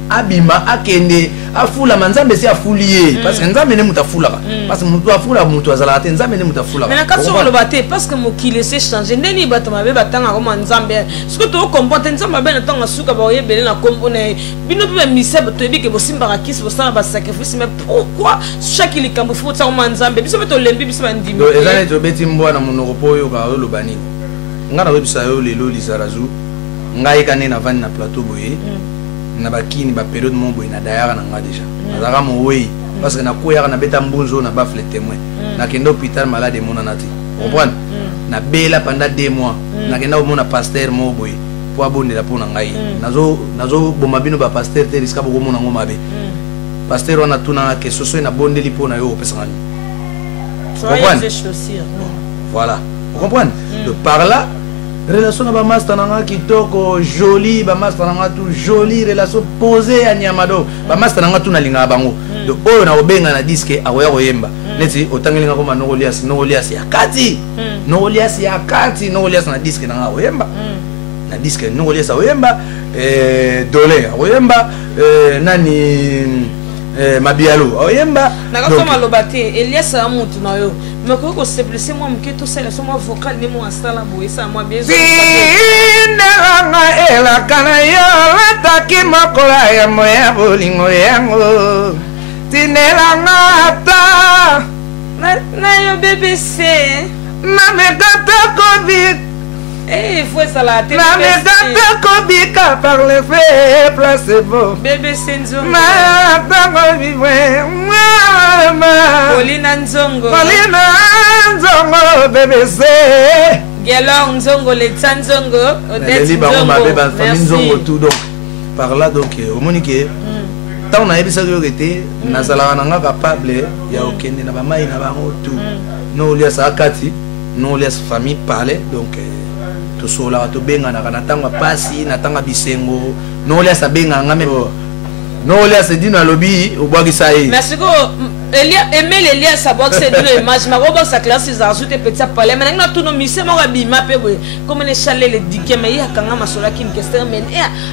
abima akende afula manzambe si afulié parce que nzambe ne mutafula parce que mutu afula mutu azala te nzambe ne mutafula mais na kaso lo baté parce que mokile s'est changé ndeni batama be batanga ko nzambe ce que to comprendre nzambe be na tanga suka ba yebele na kombone bino be mise to yebike bo simba kisi bo sala ba sacrifice mais pourquoi chaque likambo faut ça ko nzambe biso be to lembi biso ba ndimi do ezane to beti mbwana monoko po yo ka lo bani ngana webisa yo lelo Lizarazu ngai kane na vani na plateau boye na bakini ba période mon boye na dayara na nga déjà nazaka mo wei parce que na koya na beta mbunzo na ba fle témoin na kendo hôpital malade mon nanati comprendre na bela pendant 2 mois na kenda mo na pasteur mo boye po abonde la pona ngai nazo boma bino ba pasteur te riska boko mona ngoma be pasteur wana tuna ke soso na bondeli pona yo pesa ngani voilà vous comprenez de par là relation ba master nanga kitoko joli ba master nanga tout joli relation posée à Nyamado ba master nanga tout na linga bango de oyo na obenga na disque akoya koyemba neti otangelinga ko manolias ya kati nolias ya kati nolias na disque nanga oyemba na disque nolias oyemba dole oyemba nani mabialo oyemba nakasoma lobate Elias amutu na yo mais ko se blesser moi mketo sala soma vocal ni mo asala boye sa moi bien nga ela kana yo lataki makola ya moya bolingo yango tinela ngata na yo BBC na megata covid il faut ça la télé na megata kobika par le fait placebo BBC Nzongo na tango vivre Pauline Nzongo BBC Gelong Nzongo le Nzongo Odette Nzongo tout donc par là donc au monique tant na ebisa yo été nazala nanga capable ya okende na ba mai na bango tout no lias akati no lias famille parler donc to sola to benga na kana tanga pasi na tanga bisengo no lias benga ngame non Elias dit na lobby au bois qui ça est merci ko Elias sa box c'est de image ma box sa classe ils ajoutent petit palais mais na tout no mise mo ga bima pe boy comme ne chalet le dike mais ya kanga masola kin question mais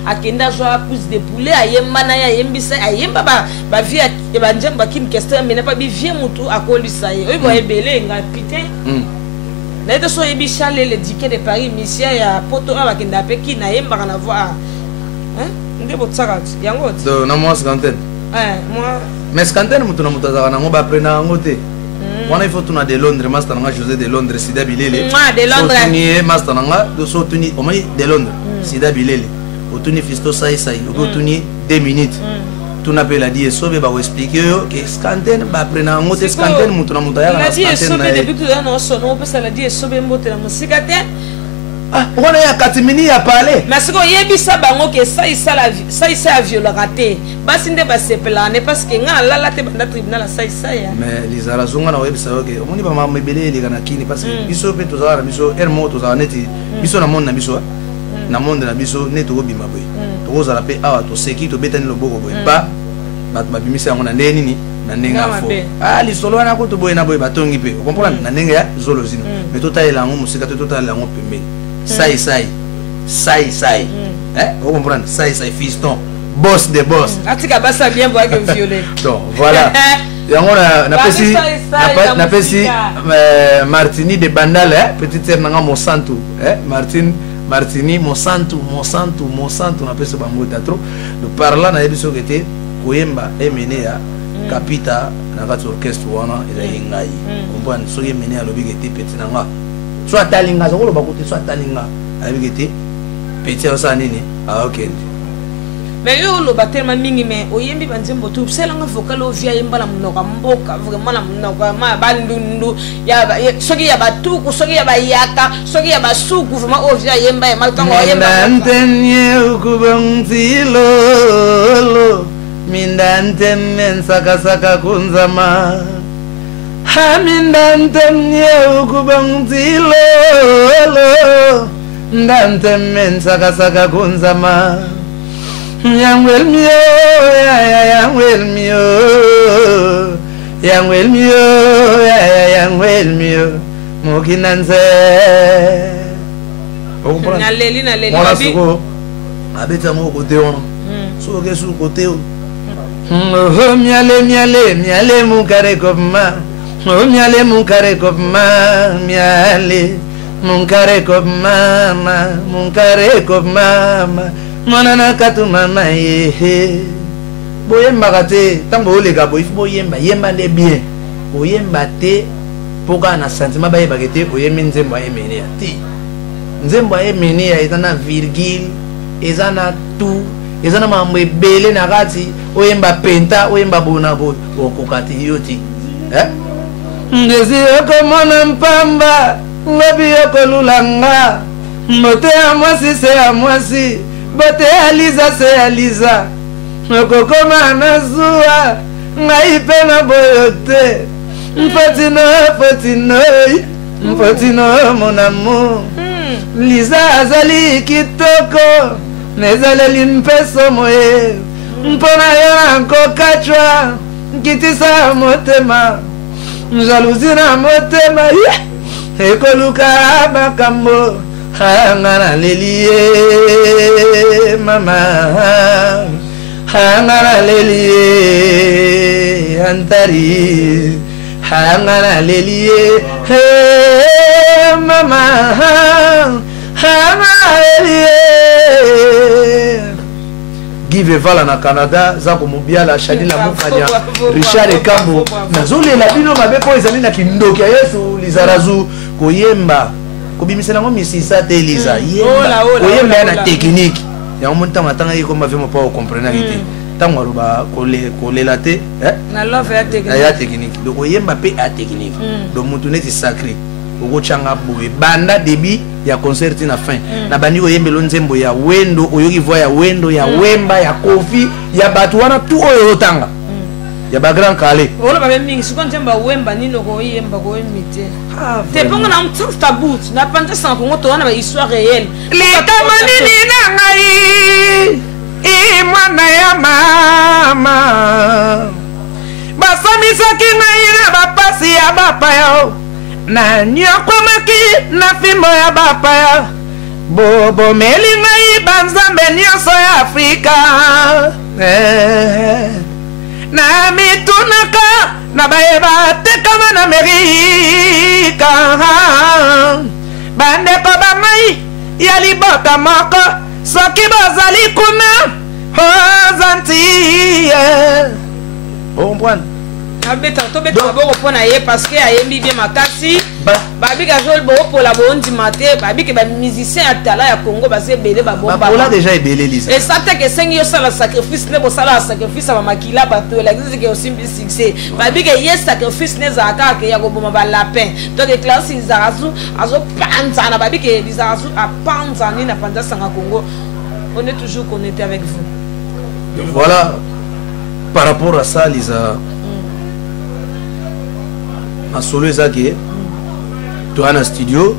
akenda joa pousse de poulet ayemba na ya yembisa ayemba ba via e ba njemba kin question mais na pas bi vie mutu akoli ça y boy belé nga putain na ito so yebi chalet le dike de Paris mission ya poto abakenda pe ki na yemba kana voir nde botsakat yango so na moi scanten moi mais scanten mutu na mutaza na ngoba prena ngote wana ifo tuna de Londres master nga José de Londres Sida Bilele de Londres tuni master nga do so tuni o mani de Londres Sida Bilele o tuni fisto sai o tuni 2 minutes tuna pe la die sobe ba expliquer yo que scanten ba prena ngote scanten mutu na mutaya na scanten na depuis tout là non sono pe ça la die sobe mbote na musika te on a 4 minutes à parler. Mais ce qu'on y a dit ça, ça il s'est violé. Basi nde basepela ne parce que nga la te banda tribunal ça ya. Mais les arazunga na webisa que on ni ba ma mebele les kana kini parce que biso pe to za na biso ermo to za neti biso na monde na biso na monde na biso neto ko bima boy. To za la pe awa to seki to betani lo boko boy. Ba bat ba bimisa ngona ndeni ni na nenga fo. Li solo na ko to boy na boy batongi pe. Vous comprenez na nenga ya zolozina. Mais to ta ela ngo musika to ta ela ngo pembe. Sai vous comprenez sai fiston boss de boss atika basa bien bois que violer donc voilà yango na pesi Martini de Bandal petite sœur nanga Monsanto Martini Monsanto na pesi bango teatro de parla na ebiso kete koyemba emene ya kapita na kati orchestre wana eza yengai comprendre so yemene ya lobi kete petit nanga soit talinga zo lo bakote soit talinga avec été petit ça nini ok mais yo lo tellement mingi mais oyembi banzembo tout sela nga vocal o via yemba la mnoka mboka vraiment la mnoka ma bandundu ya soki ya batuku soki ya bayaka soki ya basuku vraiment o via yemba ya maltango yemba ntenye ukubangzilo mindante mensaka kunzama Hamindantemye ukubangzilo ndantemen saka kunzama yangwel mio yangwel mio mokinanze naleli babi abeta mo kote ono so ke su kote o miale mukare kopma oh miale munkare kop miale munkare kop mama manana katu mama ye boyemba kate tango olega boy boyemba yemba de bien boyemba te poka na sentiment ba yeba kete oyembi nzembo ayemene ya ti nzembo ayemene ya ezana virgule ezana tout ezana mambo ebele na kati oyemba penta oyemba bona boy okokati yoti ngezi okomona mpamba ngobi yokolulanga mbote ya mwasi se ya mwasi bote ya liza se ya liza okokoma na zuwa ngai pe na boyo te mpotino mon amour liza azali kitoko nezaleli mpeso moye mpona yo nkokachwa nkitisa motema jalousie na motema ekoluka makambo anga na lelie mama anga na lelie antari anga na lelie mama anga na lelie Give Vala na Canada zako mubiala Shanila Mukanya Richard Ekambo nazole la bino mabe po ezali na kindoki ya Yesu lizarazu koyemba kobimisela ngo misisa te liza yemba koyemba na technique ya monta matanga iko mave mo pa comprendre ite tango aluba kolela te na love ya technique donc koyemba pe a technique donc mutu neti sacré okochanga boye banda début ya concert na fin na bandi oyembelo nzembo ya wendo oyoki voix ya wendo ya wemba ya kofi ya batu wana tu oyo otanga ya ba grand calé ola ba mingi siko nzemba wemba nino ko yemba ko emite te ponga na mtsu tabut na panja sans ko to wana ba histoire réelle le tamanini na ngai I mwana ya mama basamisaki ngai na bapasi ya bapaya na nyokomaki na fimbo ya bapaya bobomeli ngai banzambe nyonso ya Afrika na mitunaka na bayeba tekama na Amerika bandeko bangai ya libota moko soki bozali kuna ozanti comprendre abeta to beta boko pona ye parce que ayembi bien makasi babi ka jol bo pola bo ndima te babi ke ba musicien ya tala ya Congo base belé ba bomba pola déjà ebelé lisa et ça te que sengi yo sala sacrifice ne bo sala sacrifice ba makila ba to la exige que aussi bi succès babi ke yes sacrifice ne za ka ke ya go bomba ba lapin donc que classe izarazu azo panza na babi ke izarazu a panza ni na panza sanga Congo on est toujours connecté avec vous. Voilà, par rapport à ça, Lisa, à solo Zaki, tu as un studio,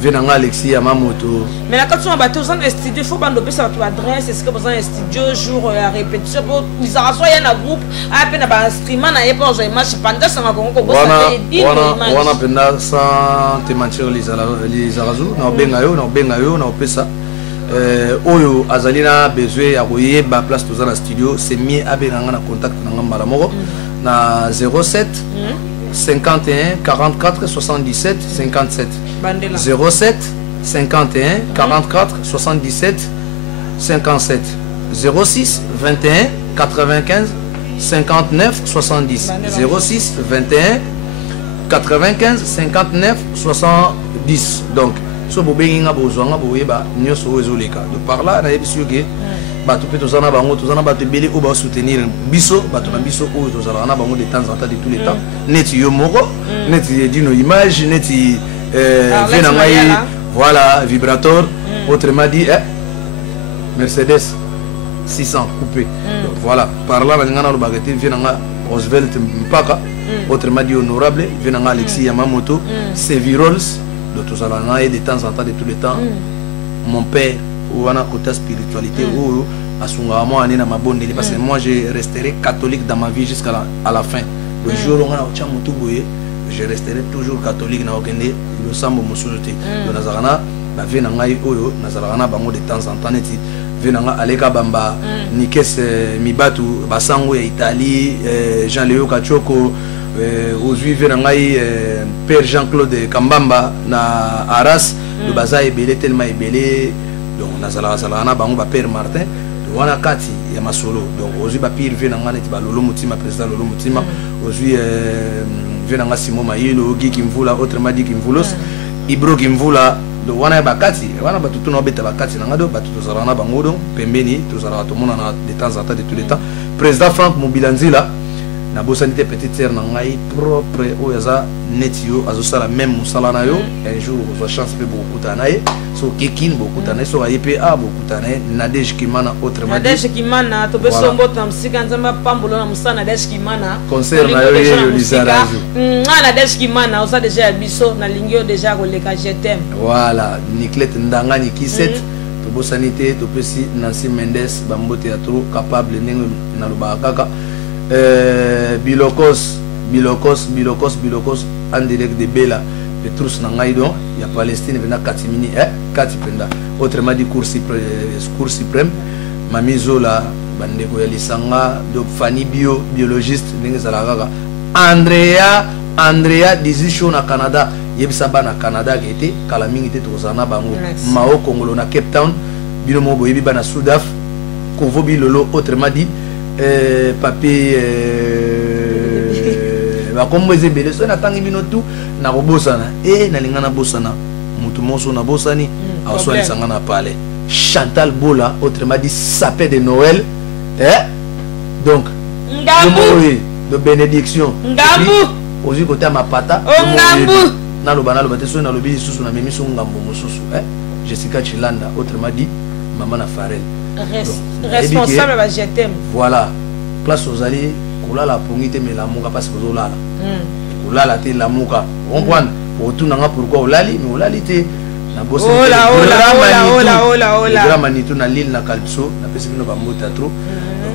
venant Alexis à ma moto. Mais là, quand tu as battu dans un studio, il faut pas nous ça votre adresse, est-ce que vous avez un studio, jour à répétition, ils ont reçu un groupe, à peine un streamer, n'a pas besoin de match, pendant ça, on a peine sans te mentir, Lisa Razou, na bengayo, na opesa. Oyo azalina besoin ya koyeba place toza na studio c'est mieux abenanga na contact na ngamba moko na 07 51 44 77 57 07 51 44 77 57 06 21 95 59 70 06 21 95 59 70 donc so bobenga bozwanga boyeba nyoso ezoleka de par là na yebiso ke bato pe tozana bango tozana bato belé o ba soutenir biso bato na biso o tozala na bango de temps en temps de tous les temps neti yo moko neti dino image neti vena ngai voilà vibrator autrement dit Mercedes 600 coupé donc voilà par là ngana lo bagati vena nga Roosevelt mpaka autrement dit honorable vena nga Alexis Yamamoto Sevi Rolls de tout ça là et de temps en temps de tous les temps mon père ou on a côté spiritualité ou asunga moi na mabondeli parce que moi je resterai catholique dans ma vie jusqu'à la fin le jour où on a chamutu boye je resterai toujours catholique na okende le sambo musulti de nazarana ba vena ngai oyo nazarana bango de temps en temps neti vena nga aleka bamba nikes mibatu basango ya Italie Jean-Léo Kachoko aujourd'hui venangai père Jean-Claude Kambamba na Arras le baza ebelé tellement ebelé donc nazala na bango ba père Martin de wana kati ya masolo donc aujourd'hui ba pire venanga neti ba lolo mutima président lolo mutima aujourd'hui venanga Simon Mayilo Guy Kimvula autrement dit Kimvulos Ibro Kimvula de wana ba kati wana ba tutu no beta ba kati nanga do ba tutu zala na bango do pembeni to zala to mona na de temps en temps de tous les temps président Franck Mobilanzila na bosanité petite sœur na ngai propre oyaza netio azosala même musala na yo un jour za chance pe beaucoup tanaye so kekin beaucoup tanaye so ayepe a beaucoup tanaye Nadej Kimana autrement Nadej Kimana to be sombo tam sika nzamba pambulo na musana Nadej Kimana concert na yo Lizarazo Nadej Kimana osa déjà biso na lingio déjà koleka je t'aime voilà Nicolette Ndangani qui set to bosanité to pesi Nancy Mendes bambo théâtre capable ningo na lubakaka Bilokos en direct de Bela Petrus Nangaïdon il y a Palestine vena katimini kati penda autrement dit cour suprême Mami Zola bandeko ya lisanga de Fanny biologiste ndenge zalaka Andrea Dizisho na Canada yebisa bana Canada gete kala mingi te tozana bango Mao Congolo na Cape Town bino mo boyebi bana Soudaf Kovo bilolo autrement dit papier comme vous avez besoin d'attendre binotu na robosana et na lingana bosana mutu moso na bosani a soit sangana parler Chantal Bola autrement dit sapin de Noël donc Ngambu de bénédiction Ngambu ozi côté ma pata Ngambu na lo bana lo bateso na lobi susu na memi so Ngambu mosusu Jessica Chilanda autrement dit maman na Farel responsable ba je t'aime voilà place aux alliés kulala pongite mais la muka parce que kulala te la muka comprendre pour tout nanga pourquoi olali mais olali te grand Manitou na l'île na Calpso na pesi bino ba mota trop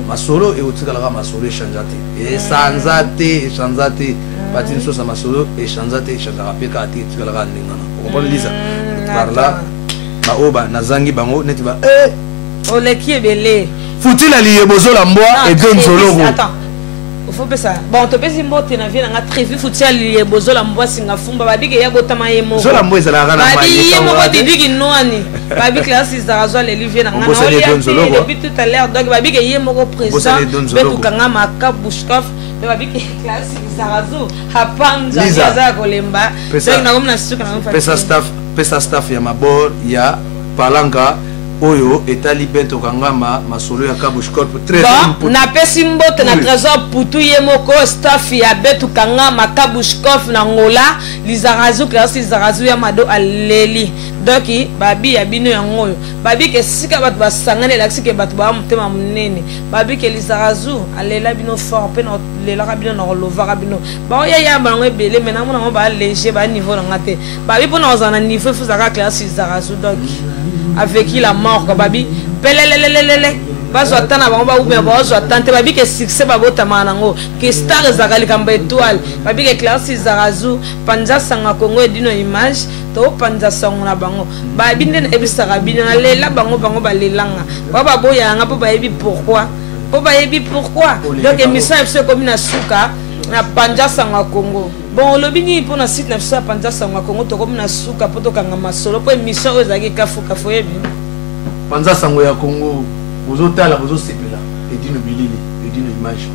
masolo et otika la masolo échangeate et sanzate patine so sa masolo échangeate échangera peka ati tika la ndingana on comprend lisa par là ba oba nazangi bango neti ba ole qui est belé futi la lié bozola mboa et don solo attends faut pas ça bon to pesi mbote na vie na très vite futi la lié bozola mboa singa fumba babike ya botama yemo bozola mboa ezala kana ma babi yemo ko dibiki noani babi classe zarazo les livres na ngana depuis tout à l'heure donc babike yemo ko président betu kanga maka bushkov babike classe zarazo hapanga za kolemba donc na komna suka na pesa staff ya mabor ya palanga oyo etali beto kangama masolo ya kabushkop très bon na pesi mbote na trésor putu yemoko staff ya betu kangama kabushkop na ngola lizarazu classe lizarazu ya mado aleli donc babi ya bino ya ngoyo babi ke sika batu basangane la sika batu ba mutema munene babi ke lizarazu alela bino fort pe na lela bino na lovara bino ba ya bango ebele mena mona ba léger ba niveau na ngate babi pona ozana niveau fuzaka classe lizarazu donc avec qui la mort babi pelelelelele bazo atana bango ba ubia bazo atante babi ke succès babota manango ke star zakali kamba étoile babi ke classe zarazu panja sanga Congo edino image to panja sanga na bango babi ndene ebisaka bino na lela bango balelanga baba boya nga po bayebi pourquoi donc émission est comme na suka na panja sanga Congo bon lobini pour na site na fisa panja sanga Congo to comme na suka poto kanga masolo po émission ezaki kafu yebi panja sanga ya Congo bozo tala bozo sepela edino bilili edino image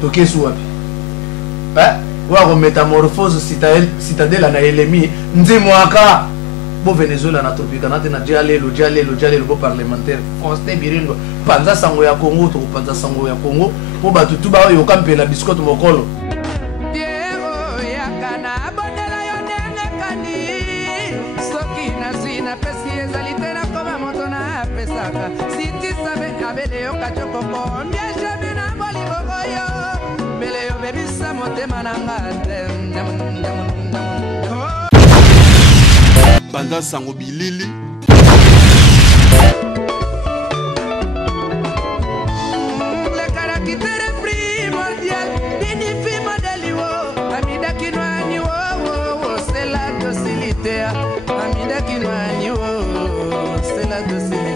to kesu wapi wa métamorphose citadelle na elemi nzimwaka bo Venezuela na tropika na tena jalelo bo parlementaire français birindo panza sango ya Congo to panza sango ya Congo po batutu ba yo kampela biscotte mokolo Diego ya kana abondela yo ndenge kandi soki na zina pesi ezali tena koma moto na pesaka siti sabe abele yo kachoko kombia jabi na boli bokoyo bele yo bebisa motema na ngate Banda sango bilili le caractère primordial dignifie modèle amida kinwani c'est la docilité amida kinwani c'est la docilité